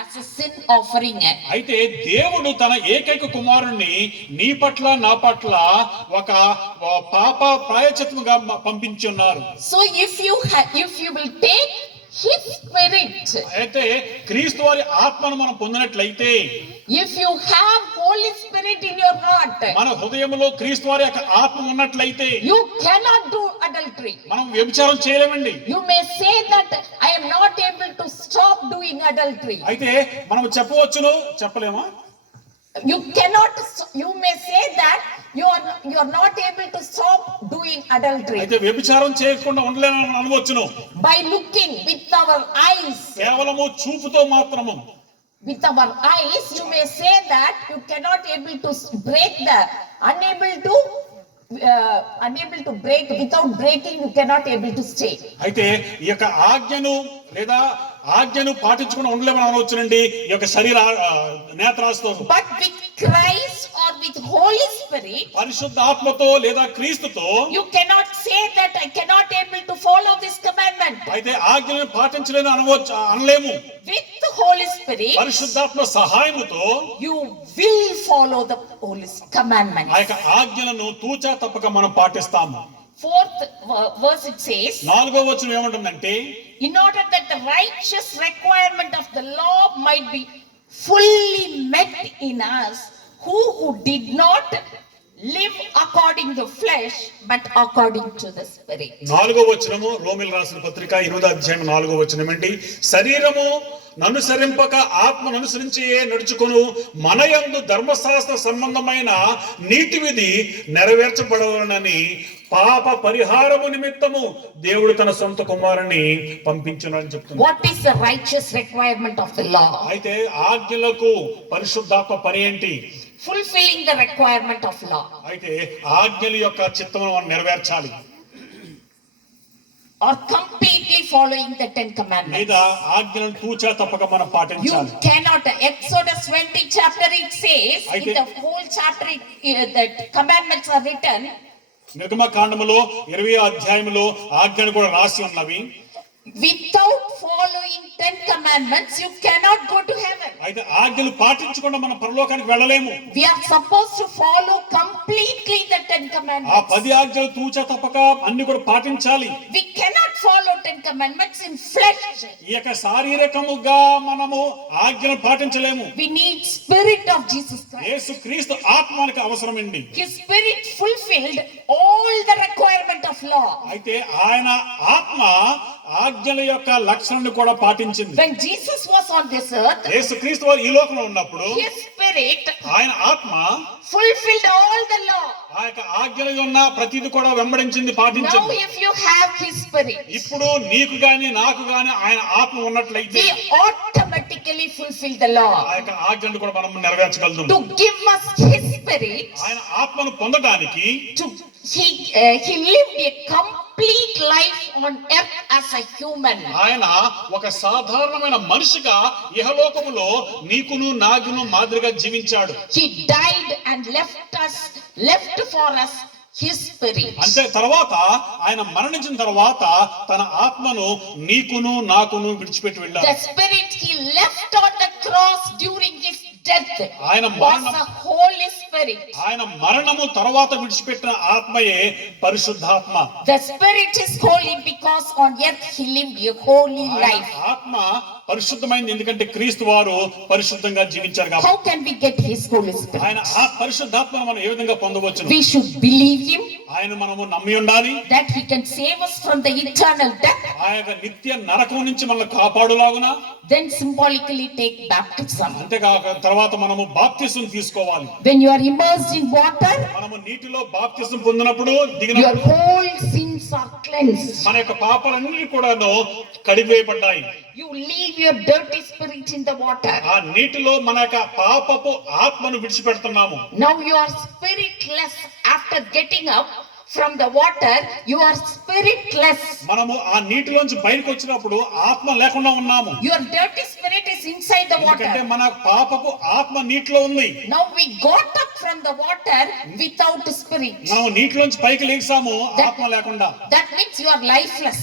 as a sin offering. అయితే దేవుడు తన ఏకైక కుమారుణ్ణి నీ పట్ల నా పట్ల ఒక పాప ప్రాయశ్చిత్తముగా పంపించి ఉన్నారు. So if you will take his spirit, అయితే క్రీస్తు వారి ఆత్మను మనం పొందినట్లయితే, if you have Holy Spirit in your heart, మన హృదయంలో క్రీస్తు వారి యొక్క ఆత్మ ఉన్నట్లయితే you cannot do adultery. మనం వ్యభిచారం చేయలేమండి. You may say that I am not able to stop doing adultery. అయితే మనం చెప్పవచ్చును, చెప్పలేమా? You may say that you are not able to stop doing adultery. అయితే వ్యభిచారం చేయకుండా ఉండలేమని అనవచ్చును. By looking with our eyes, కేవలము చూపుతో మాత్రము. with our eyes, you may say that you cannot able to break the unable to break. Without breaking, you cannot able to stay. అయితే ఈ యొక్క ఆజ్ఞను లేదా ఆజ్ఞను పాటించకుండా ఉండలేమని అనవచ్చునండి ఈ యొక్క శరీర నేత్రాస్తో. But with Christ or with Holy Spirit, పరిశుద్ధ ఆత్మతో లేదా క్రీస్తుతో you cannot say that I cannot able to follow this commandment. అయితే ఆజ్ఞలను పాటించలేని అనలేము. With the Holy Spirit, పరిశుద్ధాత్మ సహాయముతో you will follow the Holy commandments. ఆ యొక్క ఆజ్ఞలను తూచా తప్పక మనం పాటిస్తాము. Fourth verse it says, 4వ వచనం ఏమంటుందంటే, in order that the righteous requirement of the law might be fully met in us, who did not live according to flesh, but according to the Spirit. 4వ వచనము రోమీయులకు రాసిన పత్రిక 8వ అధ్యాయం 4వ వచనం ఏంటి? శరీరము ననుసరింపక ఆత్మను అనుసరించి నడుచుకొను మనయందు ధర్మశాస్త్ర సంబంధమైన నీతి విధి నెరవేర్చబడవలనని పాప పరిహారము నిమిత్తము దేవుడు తన సొంత కుమారుని పంపించునని చెప్తున్నాడు. What is the righteous requirement of the law? అయితే ఆజ్ఞలకు పరిశుద్ధాత్మ పని ఏంటి? Fulfilling the requirement of law. అయితే ఆజ్ఞల యొక్క చిత్తమును మనం నెరవేర్చాలి. Or completely following the 10 commandments. లేదా ఆజ్ఞలను తూచా తప్పక మనం You పాటించాలి. cannot. Exodus 20 chapter it says, in the whole chapter the commandments are written. నిర్గమకాండములో 20వ అధ్యాయములో ఆజ్ఞలు కూడా రాసి ఉన్నవి. Without following 10 commandments, you cannot go to heaven. అయితే ఆజ్ఞలు పాటించకుండా మనం పరలోకానికి వెళ్ళలేము. We are supposed to follow completely the 10 ఆ commandments. 10 ఆజ్ఞలు తూచా తప్పక అన్ని కూడా పాటించాలి. We cannot follow 10 commandments in flesh. ఈ యొక్క శారీరకముగా మనము ఆజ్ఞలు పాటించలేము. We need Spirit of Jesus Christ. యేసు క్రీస్తు ఆత్మనికి అవసరమండి. His Spirit fulfilled all the requirement of law. అయితే ఆయన ఆత్మ ఆజ్ఞల యొక్క లక్షణాన్ని కూడా పాటించింది. When Jesus was on this earth, యేసు క్రీస్తు వారు ఈ లోకంలో ఉన్నప్పుడు His Spirit ఆయన ఆత్మ fulfilled all the law. ఆ యొక్క ఆజ్ఞలు ఉన్న ప్రతిది కూడా వెంబడించింది, Now పాటించింది. if you have His Spirit, ఇప్పుడు నీకు గాని నాకు గాని ఆయన ఆత్మ ఉన్నట్లయితే we automatically fulfill the law. ఆ యొక్క ఆజ్ఞలు కూడా మనం నెరవేర్చగలుగుతాం. To give us His Spirit, ఆయన ఆత్మను పొందడానికి He lived a complete life on earth as a human. ఆయన ఒక సాధారణమైన మనిషిగా ఇహలోకములో నీకును నాకును మాదిరిగా జీవించాడు. He died and left for us His Spirit. అంతే తర్వాత ఆయన మరణించిన తర్వాత తన ఆత్మను నీకును నాకును విడిచిపెట్టి వెళ్ళాడు. The Spirit He left on the cross during His death ఆయన was a Holy Spirit. ఆయన మరణము తర్వాత విడిచిపెట్టిన ఆత్మయే పరిశుద్ధాత్మ. The Spirit is holy because on earth He lived a holy ఆయన life. ఆత్మ పరిశుద్ధమైంది ఎందుకంటే క్రీస్తు వారు పరిశుద్ధంగా జీవించారు కాబట్టి. How can we get His Holy Spirit? ఆయన ఆ పరిశుద్ధాత్మను మనం ఏ విధంగా పొందవచ్చును? We should believe Him ఆయన మనము నమ్మి ఉండాలి. that He can save us from the eternal death. ఆ యొక్క నిత్య నరకం నుంచి మనల్ని కాపాడులాగున. Then symbolically take baptism. అంతేకాక తర్వాత మనము బాప్తిసం తీసుకోవాలి. When you are immersed in water, మనము నీటిలో బాప్తిసం పొందినప్పుడు your దిగినప్పుడు whole sins are cleansed. మన యొక్క పాపాలన్నీ కూడాను కడిగివేయబడ్డాయి. You leave your dirty spirit in the water. ఆ నీటిలో మన యొక్క పాపపు ఆత్మను విడిచిపెడుతున్నాము. Now you are spiritless after getting up from the water. You are spiritless. మనము ఆ నీటిలోంచి బయటకు వచ్చినప్పుడు ఆత్మ లేకుండా ఉన్నాము. Your dirty spirit is inside the ఎందుకంటే water. మన పాపపు ఆత్మ నీటిలో ఉంది. Now we got up from the water without spirit. మనం నీటిలోంచి పైకి లేచాము ఆత్మ లేకుండా. That means you are lifeless.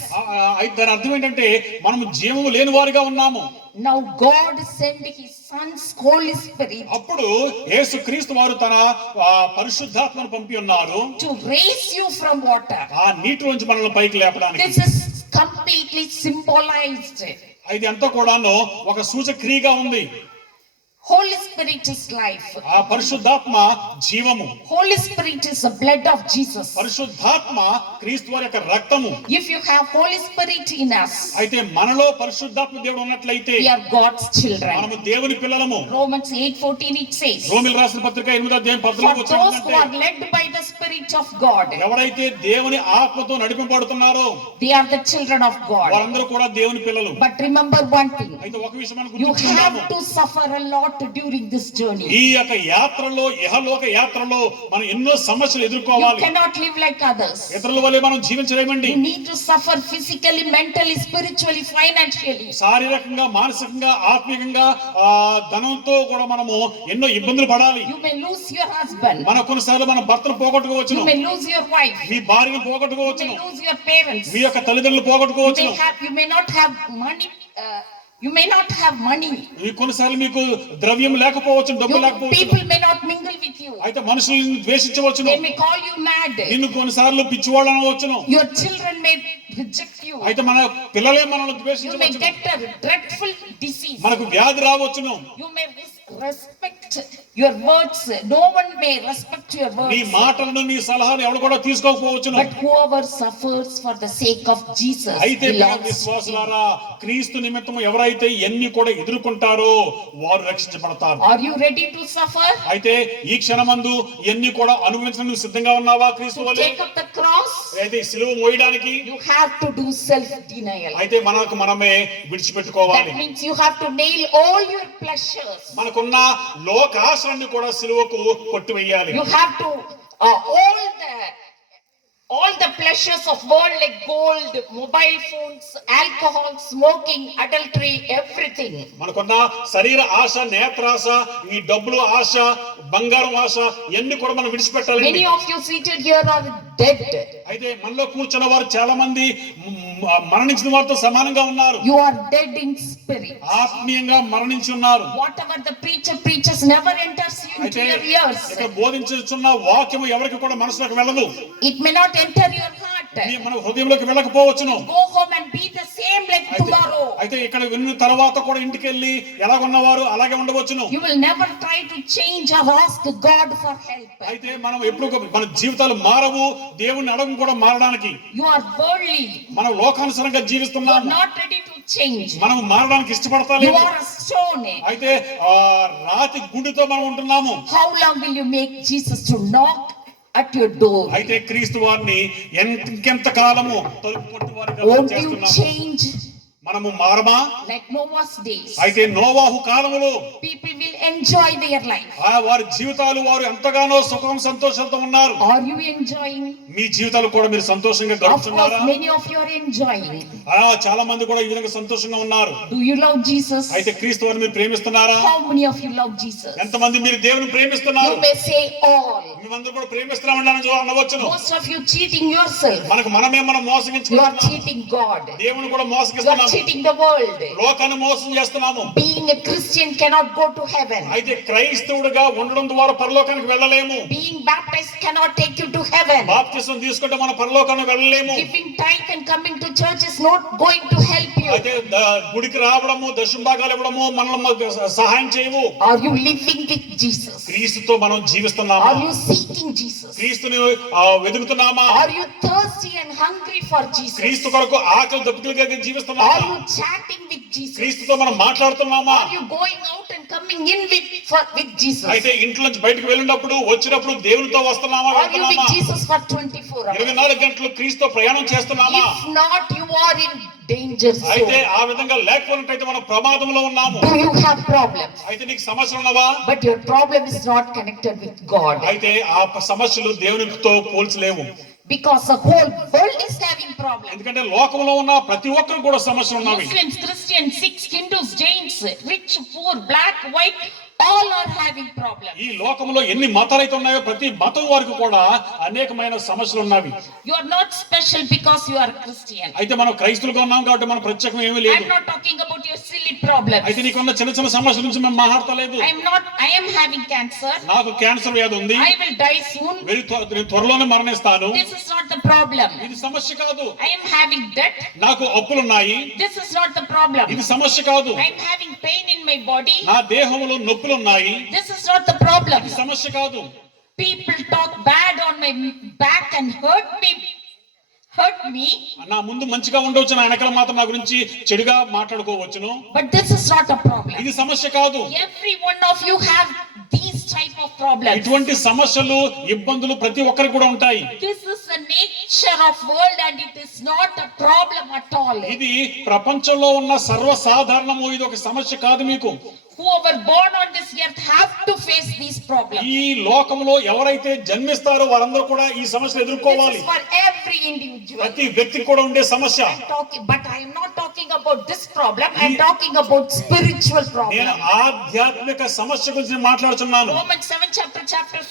దాని అర్థం ఏంటంటే మనము జీవము లేని వారిగా ఉన్నాము. Now God sent His Son's Holy Spirit అప్పుడు యేసు క్రీస్తు వారు తన పరిశుద్ధాత్మను పంపి ఉన్నారు to raise you from water. ఆ నీటిలోంచి మనల్ని పైకి లేపడానికి. This is completely symbolized. ఇది అంతా కూడాను ఒక సూచక్రియగా ఉంది. Holy Spirit is life. ఆ పరిశుద్ధాత్మ జీవము. Holy Spirit is the blood of Jesus. పరిశుద్ధాత్మ క్రీస్తు వారి యొక్క రక్తము. If you have Holy Spirit in us, అయితే మనలో పరిశుద్ధాత్మ దేవుడు ఉన్నట్లయితే we are God's children. మనము దేవుని పిల్లలము. Romans 8:14 it says, రోమీయులకు రాసిన పత్రిక 8వ అధ్యాయం for 14వ those who వచనం are led by the Spirit of God, ఎవరైతే దేవుని ఆత్మతో నడిపింపబడుతున్నారో they are the children of God. వారందరూ కూడా దేవుని పిల్లలు. But remember one thing, అయితే ఒక విషయం మనం you గుర్తుంచుకుందాము. have to suffer a lot during this journey. ఈ యొక్క యాత్రలో ఇహలోక యాత్రలో మనం ఎన్నో సమస్యలు You ఎదుర్కోవాలి. cannot live like others. ఇతరుల వల్లే మనం జీవించలేమండి. You need to suffer physically, mentally, spiritually, financially. శారీరకంగా, మానసికంగా, ఆత్మీయంగా ధనంతో కూడా మనము ఎన్నో ఇబ్బందులు పడాలి. You may lose your husband. మన కొన్నిసార్లు మన భర్తను పోగొట్టుకోవచ్చును, You may lose your wife. మీ భార్యను You పోగొట్టుకోవచ్చును, may lose your parents. మీ యొక్క తల్లిదండ్రులు You పోగొట్టుకోవచ్చును. may not have money. You may not have money. ఈ కొన్నిసార్లు మీకు ద్రవ్యం లేకపోవచ్చు, డబ్బు లేకపోవచ్చు. People may not mingle with you. అయితే మనుషులను ద్వేషించవచ్చును, They may call you mad. నిన్ను కొన్నిసార్లు పిచ్చివాళ్ళు అనవచ్చును. Your children may reject you. అయితే మన పిల్లలే మనల్ని You may ద్వేషించవచ్చు, get a dreadful disease. మనకు వ్యాధి రావచ్చును. You may respect your words. No one may respect your నీ words. మాటలను, నీ సలహాలు ఎవరు కూడా తీసుకోకపోవచ్చును. But whoever suffers for the sake of Jesus అయితే belongs to him. విశ్వాసులారా, క్రీస్తు నిమిత్తం ఎవరైతే ఎన్ని కూడా ఎదుర్కొంటారో వారు రక్షించబడతారు. Are you ready to suffer? అయితే ఈ క్షణమందు ఎన్ని కూడా అనుభవించడానికి నువ్వు సిద్ధంగా ఉన్నావా? క్రీస్తు To వలె take up the cross, అయితే సిలువ మోయడానికి you have to do self-denial. అయితే మనకు మనమే విడిచిపెట్టుకోవాలి. That means you have to nail all your pleasures. మనకున్న లోకాశలన్నీ కూడా సిలువకు కొట్టివేయాలి. You have to all the pleasures of world like gold, mobile phones, alcohol, smoking, adultery, everything. మనకున్న శరీర ఆశ, నేత్రాశ, ఈ డబ్బులు ఆశ, బంగారం ఆశ ఎన్ని కూడా మనం విడిచిపెట్టాలి. Many of you seated here are dead. అయితే మనలో కూర్చున్న వారు చాలా మంది మరణించిన వారితో సమానంగా ఉన్నారు. You are dead in spirit. ఆత్మీయంగా మరణించి ఉన్నారు. Whatever the preacher preaches never enters into అయితే your ears. ఇక్కడ బోధించుచున్న వాక్యం ఎవరికి కూడా మనసులోకి వెళ్ళదు. It may not enter your heart. మన హృదయంలోకి వెళ్ళకపోవచ్చును. Go home and be the same like tomorrow. అయితే ఇక్కడ విన్న తర్వాత కూడా ఇంటికి వెళ్ళి ఎలా ఉన్నవారు అలాగే ఉండవచ్చును. You will never try to change or ask God for help. అయితే మనం ఎప్పుడు మన జీవితాలు మారవు, దేవుని అడగం కూడా మారడానికి. You are worldly. మనం లోకానుసారంగా You are జీవిస్తున్నాము, not ready to change. మనం మారడానికి ఇష్టపడతాము. You are a stone. అయితే రాతి గుండెతో మనం ఉంటున్నాము. How long will you make Jesus to knock at your door? అయితే క్రీస్తు వారిని ఇంకెంత కాలము తలుపు కొట్టి వారికి Won't you చేస్తున్నాము. change? మనము మారమా? Like Noah's days. అయితే నోవాహు కాలములో People will enjoy their life. వారి జీవితాలు వారు ఎంతగానో సుఖం సంతోషంతో ఉన్నారు. Are you enjoying? మీ జీవితాలు కూడా మీరు సంతోషంగా Of course, గడుపుతున్నారా? many of you are enjoying. చాలా మంది కూడా ఈ విధంగా సంతోషంగా ఉన్నారు. Do you love Jesus? అయితే క్రీస్తు వారిని మీరు ప్రేమిస్తున్నారా? How many of you love Jesus? ఎంతమంది మీరు దేవుని ప్రేమిస్తున్నారు? You may say all. మేమందరూ కూడా ప్రేమిస్తున్నామని అనవచ్చును. Most of you cheating yourself. మనకు మనమే మనం You are మోసగించుకుంటున్నాము. cheating God. దేవుని కూడా You are మోసగిస్తున్నాము. cheating the world. లోకాన్ని మోసం చేస్తున్నాము. Being a Christian cannot go to heaven. అయితే క్రైస్తవుడిగా ఉండడం ద్వారా పరలోకానికి వెళ్ళలేము. Being baptized cannot take you to heaven. బాప్తిసం తీసుకుంటే మన పరలోకానికి వెళ్ళలేము. Giving tithe and coming to church is not going to help you. అయితే గుడికి రావడము, దశమ భాగాలు ఇవ్వడము మనల్ని సహాయం చేయవు. Are you living with Jesus? క్రీస్తుతో మనం జీవిస్తున్నామా? Are you seeking Jesus? క్రీస్తుని వెతుకుతున్నామా? Are you thirsty and hungry for Jesus? క్రీస్తు కొరకు ఆకలి దప్పులుగా జీవిస్తున్నామా? Are you chatting with Jesus? క్రీస్తుతో మనం మాట్లాడుతున్నామా? Are you going out and coming in with Jesus? అయితే ఇంట్లో నుంచి బయటకు వెళ్ళినప్పుడు వచ్చినప్పుడు దేవునితో వస్తున్నామా, Are you with వెళ్తున్నామా? Jesus for 24 hours? 24 గంటలు క్రీస్తుతో ప్రయాణం చేస్తున్నామా? If not, you are in danger అయితే zone. ఆ విధంగా లేకపోయినట్టయితే మనం ప్రమాదంలో ఉన్నాము. Do you have problems? అయితే నీకు సమస్యలు ఉన్నవా? But your problem is not connected with God. అయితే ఆ సమస్యలు దేవునితో పోల్చలేవు. Because the whole world is having problems. ఎందుకంటే లోకంలో ఉన్న ప్రతి ఒక్కరు కూడా సమస్యలు ఉన్నవి. Muslims, Christians, Sikhs, Hindus, Jains, rich, poor, black, white, all are having problems. ఈ లోకంలో ఎన్ని మతాలు అయితే ఉన్నాయో ప్రతి మతం వారికి కూడా అనేకమైన సమస్యలు ఉన్నవి. You are not special because you are Christian. అయితే మనం క్రైస్తవులుగా ఉన్నాం కాబట్టి మన ప్రత్యేకం ఏమీ లేదు. I'm not talking about your silly silly problems. అయితే నీకున్న చిన్న చిన్న సమస్యల గురించి మేము మాట్లాడలేదు. I am having cancer. నాకు క్యాన్సర్ వ్యాధి ఉంది, I will die soon. నేను త్వరలోనే మరణిస్తాను. This is not the problem. ఇది సమస్య కాదు. I am having debt. నాకు అప్పులున్నాయి. This is not the problem. ఇది సమస్య కాదు. I am having pain in my body. నా దేహంలో నొప్పులున్నాయి. This is not the problem. ఇది సమస్య కాదు. People talk bad on my back and hurt me. నా ముందు మంచిగా ఉండవచ్చు, నా వెనకాల మాత్రం నా గురించి చెడుగా మాట్లాడుకోవచ్చును. But this is not a problem. ఇది సమస్య కాదు. Every one of you have these type of problems. ఇటువంటి సమస్యలు, ఇబ్బందులు ప్రతి ఒక్కరికి కూడా ఉంటాయి. This is the nature of world and it is not a problem at all. ఇది ప్రపంచంలో ఉన్న సర్వసాధారణము, ఇది ఒక సమస్య కాదు మీకు. Whoever born on this earth have to face these problems. ఈ లోకంలో ఎవరైతే జన్మిస్తారో వారందరూ కూడా ఈ సమస్యలు This ఎదుర్కోవాలి. is for every individual. ప్రతి వ్యక్తికి కూడా ఉండే సమస్య. But I am not talking about this problem. I am talking about spiritual నేను problem. ఆధ్యాత్మిక సమస్య గురించి మాట్లాడుతున్నాను. Romans 7 chapter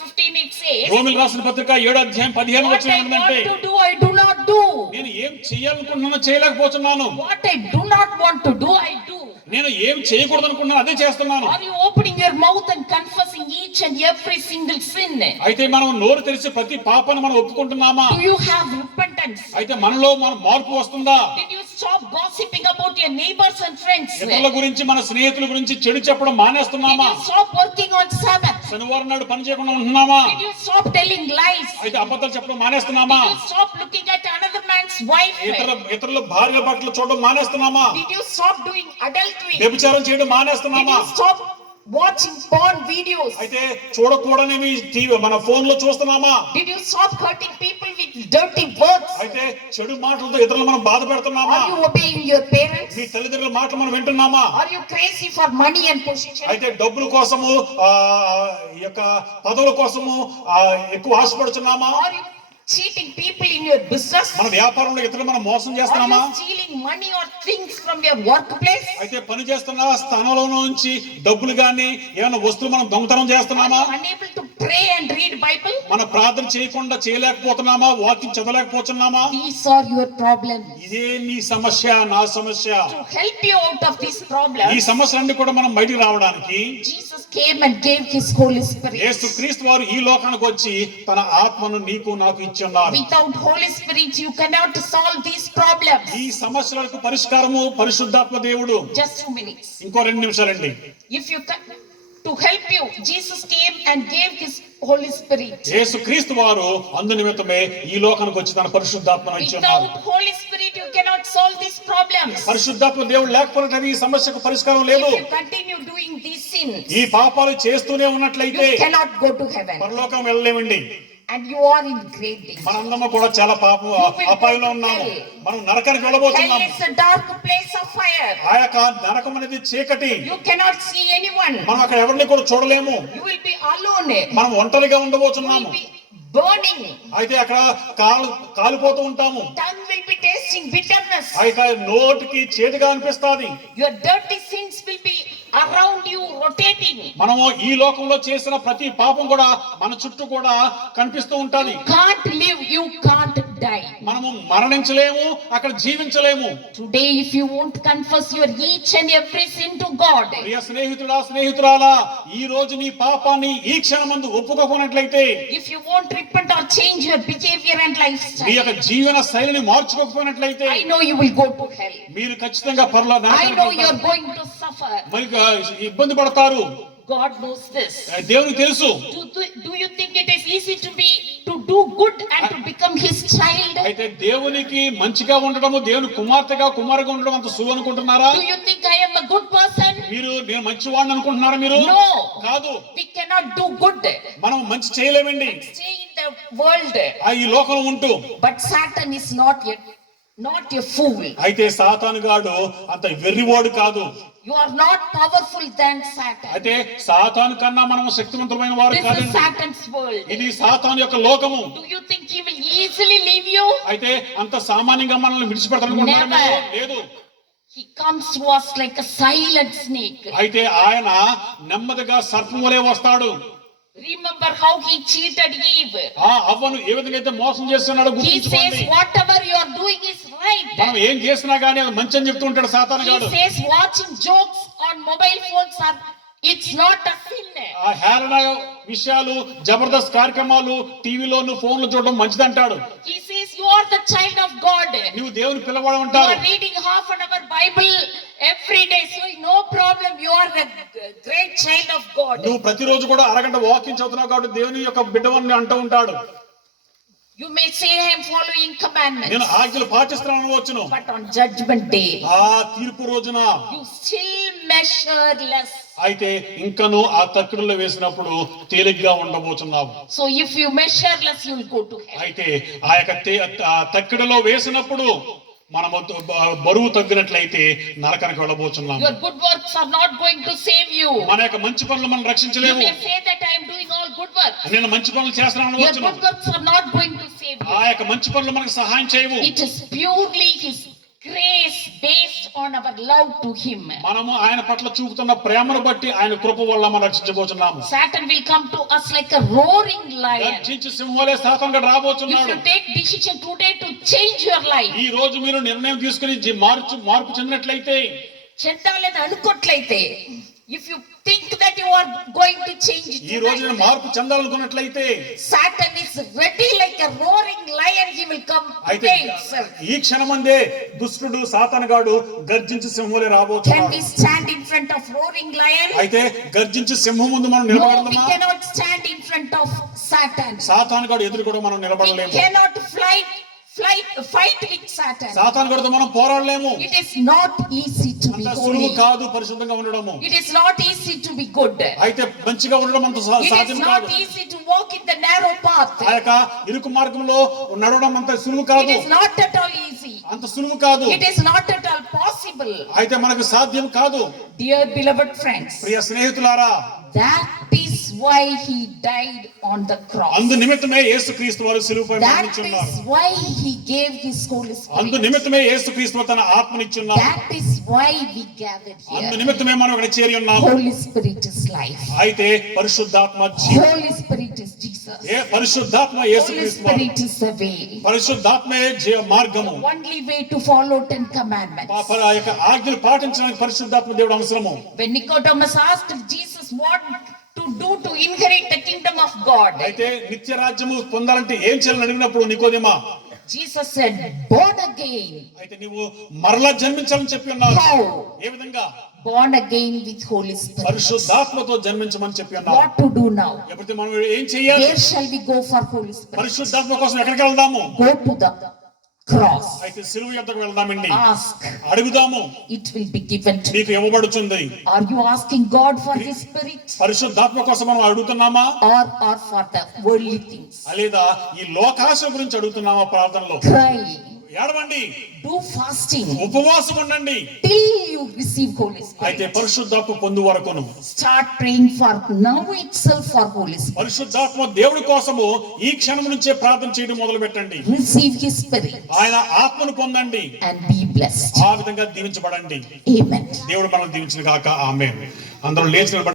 15 it says, రోమిల్ రాసిన పత్రిక 7 అధ్యాయం 15 what వచనం I ఏంటంటే, want to do, I do not do. నేను ఏం చేయాలనుకుంటున్నానో చేయలేకపోతున్నాను. What I do not want to do, I do. నేను ఏం చేయకూడదు అనుకున్నాను అదే చేస్తున్నాను. Are you opening your mouth and confessing each and every single sin? అయితే మనం నోరు తెరిచి ప్రతి పాపాన్ని మనం ఒప్పుకుంటున్నామా? Do you have repentance? అయితే మనలో మన మార్పు వస్తుందా? Did you stop gossiping about your neighbors and friends? ఇతరుల గురించి, మన స్నేహితుల గురించి చెడు చెప్పడం Did మానేస్తున్నామా? you stop working on Sabbath? శనివారం నాడు పని చేయకుండా ఉంటున్నామా? Did you stop telling lies? అయితే అబద్ధాలు చెప్పడం మానేస్తున్నామా? Did you stop looking at another man's wife? ఇతరుల భార్య పట్ల చూడడం మానేస్తున్నామా? Did you stop doing adultery? వ్యభిచారం చేయడం Did మానేస్తున్నామా? you stop watching porn videos? అయితే చూడకూడనివి టీవీ మన ఫోన్ లో చూస్తున్నామా? Did you stop hurting people with dirty words? అయితే చెడు మాటలతో ఇతరులను మనం బాధ పెడుతున్నామా? Are you obeying your parents? మీ తల్లిదండ్రుల మాటలు మనం వింటున్నామా? Are you crazy for money and position? అయితే డబ్బుల కోసము, ఈ యొక్క పదవుల కోసము ఎక్కువ ఆశపడుతున్నామా? Are you cheating people in your business? మన వ్యాపారంలో ఇతరులు మనం మోసం Are చేస్తున్నామా? you stealing money or things from your workplace? అయితే పని చేస్తున్న స్థానంలో నుంచి డబ్బులు గాని ఏమైనా వస్తువులు మనం దొంగతనం Are చేస్తున్నామా? you unable to pray and read Bible? మన ప్రార్థన చేయకుండా చేయలేకపోతున్నామా? వాక్యం చదవలేకపోతున్నామా? These are your problems. ఇదే నీ సమస్య, నా సమస్య. To help you out of these ఈ problems, సమస్యలన్నీ కూడా మనం బయటికి రావడానికి Jesus came and gave his Holy Spirit. యేసుక్రీస్తు వారు ఈ లోకానికి వచ్చి తన ఆత్మను నీకు నాకు ఇచ్చి ఉన్నారు. Without Holy Spirit, you cannot solve these problems. ఈ సమస్యలకు పరిష్కారము పరిశుద్ధాత్మ దేవుడు. Just 2 minutes. ఇంకో 2 నిమిషాలండి. If you can, to help you, Jesus came and gave his Holy Spirit. యేసుక్రీస్తు వారు అందు నిమిత్తమే ఈ లోకానికి వచ్చి తన పరిశుద్ధాత్మను ఇచ్చి ఉన్నారు. Without Holy Spirit, you cannot solve these problems. పరిశుద్ధాత్మ దేవుడు లేకపోతే ఈ సమస్యకు పరిష్కారం లేదు. If you continue doing these sins, ఈ పాపాలు చేస్తూనే you ఉన్నట్లయితే cannot go to heaven. పరలోకం వెళ్ళలేమండి. And you are in great danger. మనందరూ కూడా చాలా పాపం అపాయంలో ఉన్నాము. మనం నరకానికి Hell వెళ్ళబోతున్నాము. is a dark place of fire. ఆ యొక్క నరకం అనేది చీకటి. You cannot see anyone. మనం అక్కడ ఎవరిని కూడా చూడలేము. You will be alone. మనం ఒంటరిగా You ఉండబోతున్నాము. will be burning. అయితే అక్కడ కాలిపోతూ ఉంటాము. Tongue will be tasting bitterness. ఆ యొక్క నోటికి చేదుగా అనిపిస్తుంది. Your dirty sins will be around you rotating. మనము ఈ లోకంలో చేసిన ప్రతి పాపం కూడా మన చుట్టూ కూడా కనిపిస్తూ ఉంటది. You can't live, you can't die. మనము మరణించలేము, అక్కడ జీవించలేము. Today, if you won't confess your each and every sin to God, ప్రియ స్నేహితుడా, స్నేహితురాలా, ఈ రోజు నీ పాపాన్ని ఈ క్షణమందు ఒప్పుకోకున్నట్లయితే, if you won't repent or change your behavior and me lifestyle, యొక్క జీవన శైలిని మార్చుకోకపోయినట్లయితే I know you will go to hell. మీరు ఖచ్చితంగా I know you are going to suffer. మరి ఇబ్బంది పడతారు. God knows this. దేవునికి తెలుసు. Do you think it is easy to do good and to become his child? అయితే దేవునికి మంచిగా ఉండడము, దేవుని కుమారుగా ఉండడం అంత సులువు అనుకుంటున్నారా? Do you think I am a good person? మీరు నేను మంచివాడిని అనుకుంటున్నారా మీరు? No. కాదు. We cannot do good. మనం మంచి చేయలేమండి Stay in the world. ఈ లోకంలో ఉంటూ. But Satan is not a fool. అయితే సాతాను గాడు అంత వెర్రివాడు కాదు. You are not powerful than Satan. అయితే సాతాను కన్నా మనం శక్తివంతమైన వారు This is కాదండి. Satan's world. ఇది సాతాను యొక్క లోకము. Do you think he will easily leave you? అయితే అంత సామాన్యంగా మనల్ని విడిచిపెడతారనుకుంటున్నారా మీరు? లేదు. He comes to us like a silent snake. అయితే ఆయన నెమ్మదిగా సర్పం వలె వస్తాడు. Remember how he cheated Eve. అవ్వను ఏ విధంగా అయితే మోసం చేస్తున్నాడో He says గుర్తుంచుకోండి. whatever you are doing is right. మనం మనం ఏం చేసినా గానీ అది మంచి అని చెప్తూ ఉంటాడు సాతాను He గాడు. says watching jokes on mobile phones it's not a sin. ఆ హేళన విషయాలు, జబర్దస్త్ కార్యక్రమాలు, టీవీలోను ఫోన్లు చూడడం మంచిదంటాడు. He says you are the child of God. నువ్వు దేవుని పిల్లవాడు You అంటారు. are reading half an hour Bible every day, so no problem. You are the great child of God. నువ్వు ప్రతిరోజు కూడా అరగంట వాకింగ్ చదువుతున్నావు కాబట్టి దేవుని యొక్క బిడ్డవని అంటూ ఉంటాడు. You may say I am following commandments, నేను ఆజ్ఞలు పాటిస్తున్నాను వచ్చును. but on judgment day, ఆ తీర్పు రోజున you still measure less. అయితే ఇంకను ఆ తక్కిడిలో వేసినప్పుడు తేలిగ్గా ఉండబోతున్నావు. So if you measure less, you will go to hell. అయితే ఆ యొక్క ఆ తక్కిడిలో వేసినప్పుడు మనము బరువు తగ్గినట్లయితే నరకానికి వెళ్ళబోతున్నాము. Your good works are not going to save you. మన యొక్క మంచి పనులు మనం You రక్షించలేము. may say that I am doing all good works. నేను మంచి పనులు చేస్తున్నాను Your వచ్చును. good works are not going to save ఆ you. యొక్క మంచి పనులు మనకు సహాయం చేయవు. It is purely His grace based on our love to Him. మనము ఆయన పట్ల చూపుతున్న ప్రేమను బట్టి ఆయన కృప వల్ల మనం రక్షించబోతున్నాము. Satan will come to us like a roaring lion. గర్జించు సింహంవలే సాతానుడు If రాబోతున్నాడు. you take decision today to change your life, ఈ రోజు మీరు నిర్ణయం తీసుకుని మార్పు చెందినట్లయితే, చెందాలని అనుకోట్లయితే, if you think that you are going to change ఈ రోజు నేను tonight, మార్పు చెందాలనుకున్నట్లయితే, Satan is ready like a roaring lion. He will come అయితే today itself. ఈ క్షణమందే దుష్టుడు సాతానుగాడు గర్జించు సింహంవలే Can రాబోతున్నాడు. we stand in front of roaring lion? అయితే గర్జించు సింహం ముందు మనం No, we నిలబడదామా? cannot stand in front of Satan. సాతానుగాడు ఎదురు కూడా మనం We నిలబడలేము. cannot fight with Satan. సాతానుగాడితో మనం పోరాడలేము. It is not easy to be అంత సులువు holy. కాదు పరిశుద్ధంగా ఉండడము. It is not easy to be good. అయితే మంచిగా ఉండడం అంత It is సాధ్యం not కాదు. easy to walk in the narrow path. ఆ యొక్క ఇరుకు మార్గంలో నడవడం అంత సులువు It కాదు. is not at all easy. అంత సులువు కాదు. It is not at all possible. అయితే మనకు సాధ్యం కాదు. Dear beloved friends, ప్రియ స్నేహితులారా, that is why He died on the cross. అందు నిమిత్తమే యేసుక్రీస్తు వారు సిలువపై That మరణించున్నారు. is why He gave His Holy అందు Spirit. నిమిత్తమే యేసుక్రీస్తు తన ఆత్మనిచ్చున్నారు. That is why we gathered అందు here. నిమిత్తమే మనం ఇక్కడ చేరి ఉన్నాము. Holy Spirit is life. అయితే పరిశుద్ధాత్మ జీవం. Holy Spirit is Jesus. పరిశుద్ధాత్మ Holy యేసుక్రీస్తు వారు. Spirit is the way. పరిశుద్ధాత్మే మార్గము. Only way to follow 10 commandments. ఆ యొక్క ఆజ్ఞలు పాటించడానికి పరిశుద్ధాత్మ దేవుడు అవసరము. When Nicodemus asked if Jesus what to do to inherit the kingdom of God, అయితే నిత్య రాజ్యము పొందాలంటే ఏం చేయాలని అడిగినప్పుడు నికోదేమా, Jesus said, born again. అయితే నీవు మరలా జన్మించాలని చెప్పి ఉన్నారు. How? ఏ విధంగా? Born again with Holy Spirit. పరిశుద్ధాత్మతో జన్మించమని చెప్పి ఉన్నారు. What to do now? ఎప్పుడైతే మనం ఏం చేయాలి? Where shall we go for Holy Spirit? పరిశుద్ధాత్మ కోసం ఎక్కడికి వెళ్దాము? Go to the cross. అయితే సిలువ యొద్దకు వెళ్దామండి. Ask. అడుగుదాము, It will be given to you. మీకు ఇవ్వబడుతుంది. Are you asking God for His Spirit? పరిశుద్ధాత్మ కోసం మనం అడుగుతున్నామా? Or for the worldly things? లేదా ఈ లోకాశ గురించి అడుగుతున్నామా? ప్రార్థనలో Cry. ఏడవండి, Do fasting ఉపవాసం ఉండండి. till you receive Holy అయితే Spirit. పరిశుద్ధాత్మ పొందు వరకును Start praying for now itself for Holy Spirit. పరిశుద్ధాత్మ దేవుడి కోసము ఈ క్షణం నుంచే ప్రార్థన చేయడం మొదలు పెట్టండి. Receive His Spirit ఆయన ఆత్మను పొందండి. and be blessed. ఆ విధంగా దీవించబడండి. Amen. దేవుడు మనల్ని దీవించిన గాక. ఆమేన్. అందరూ లేచి నిలబడండి.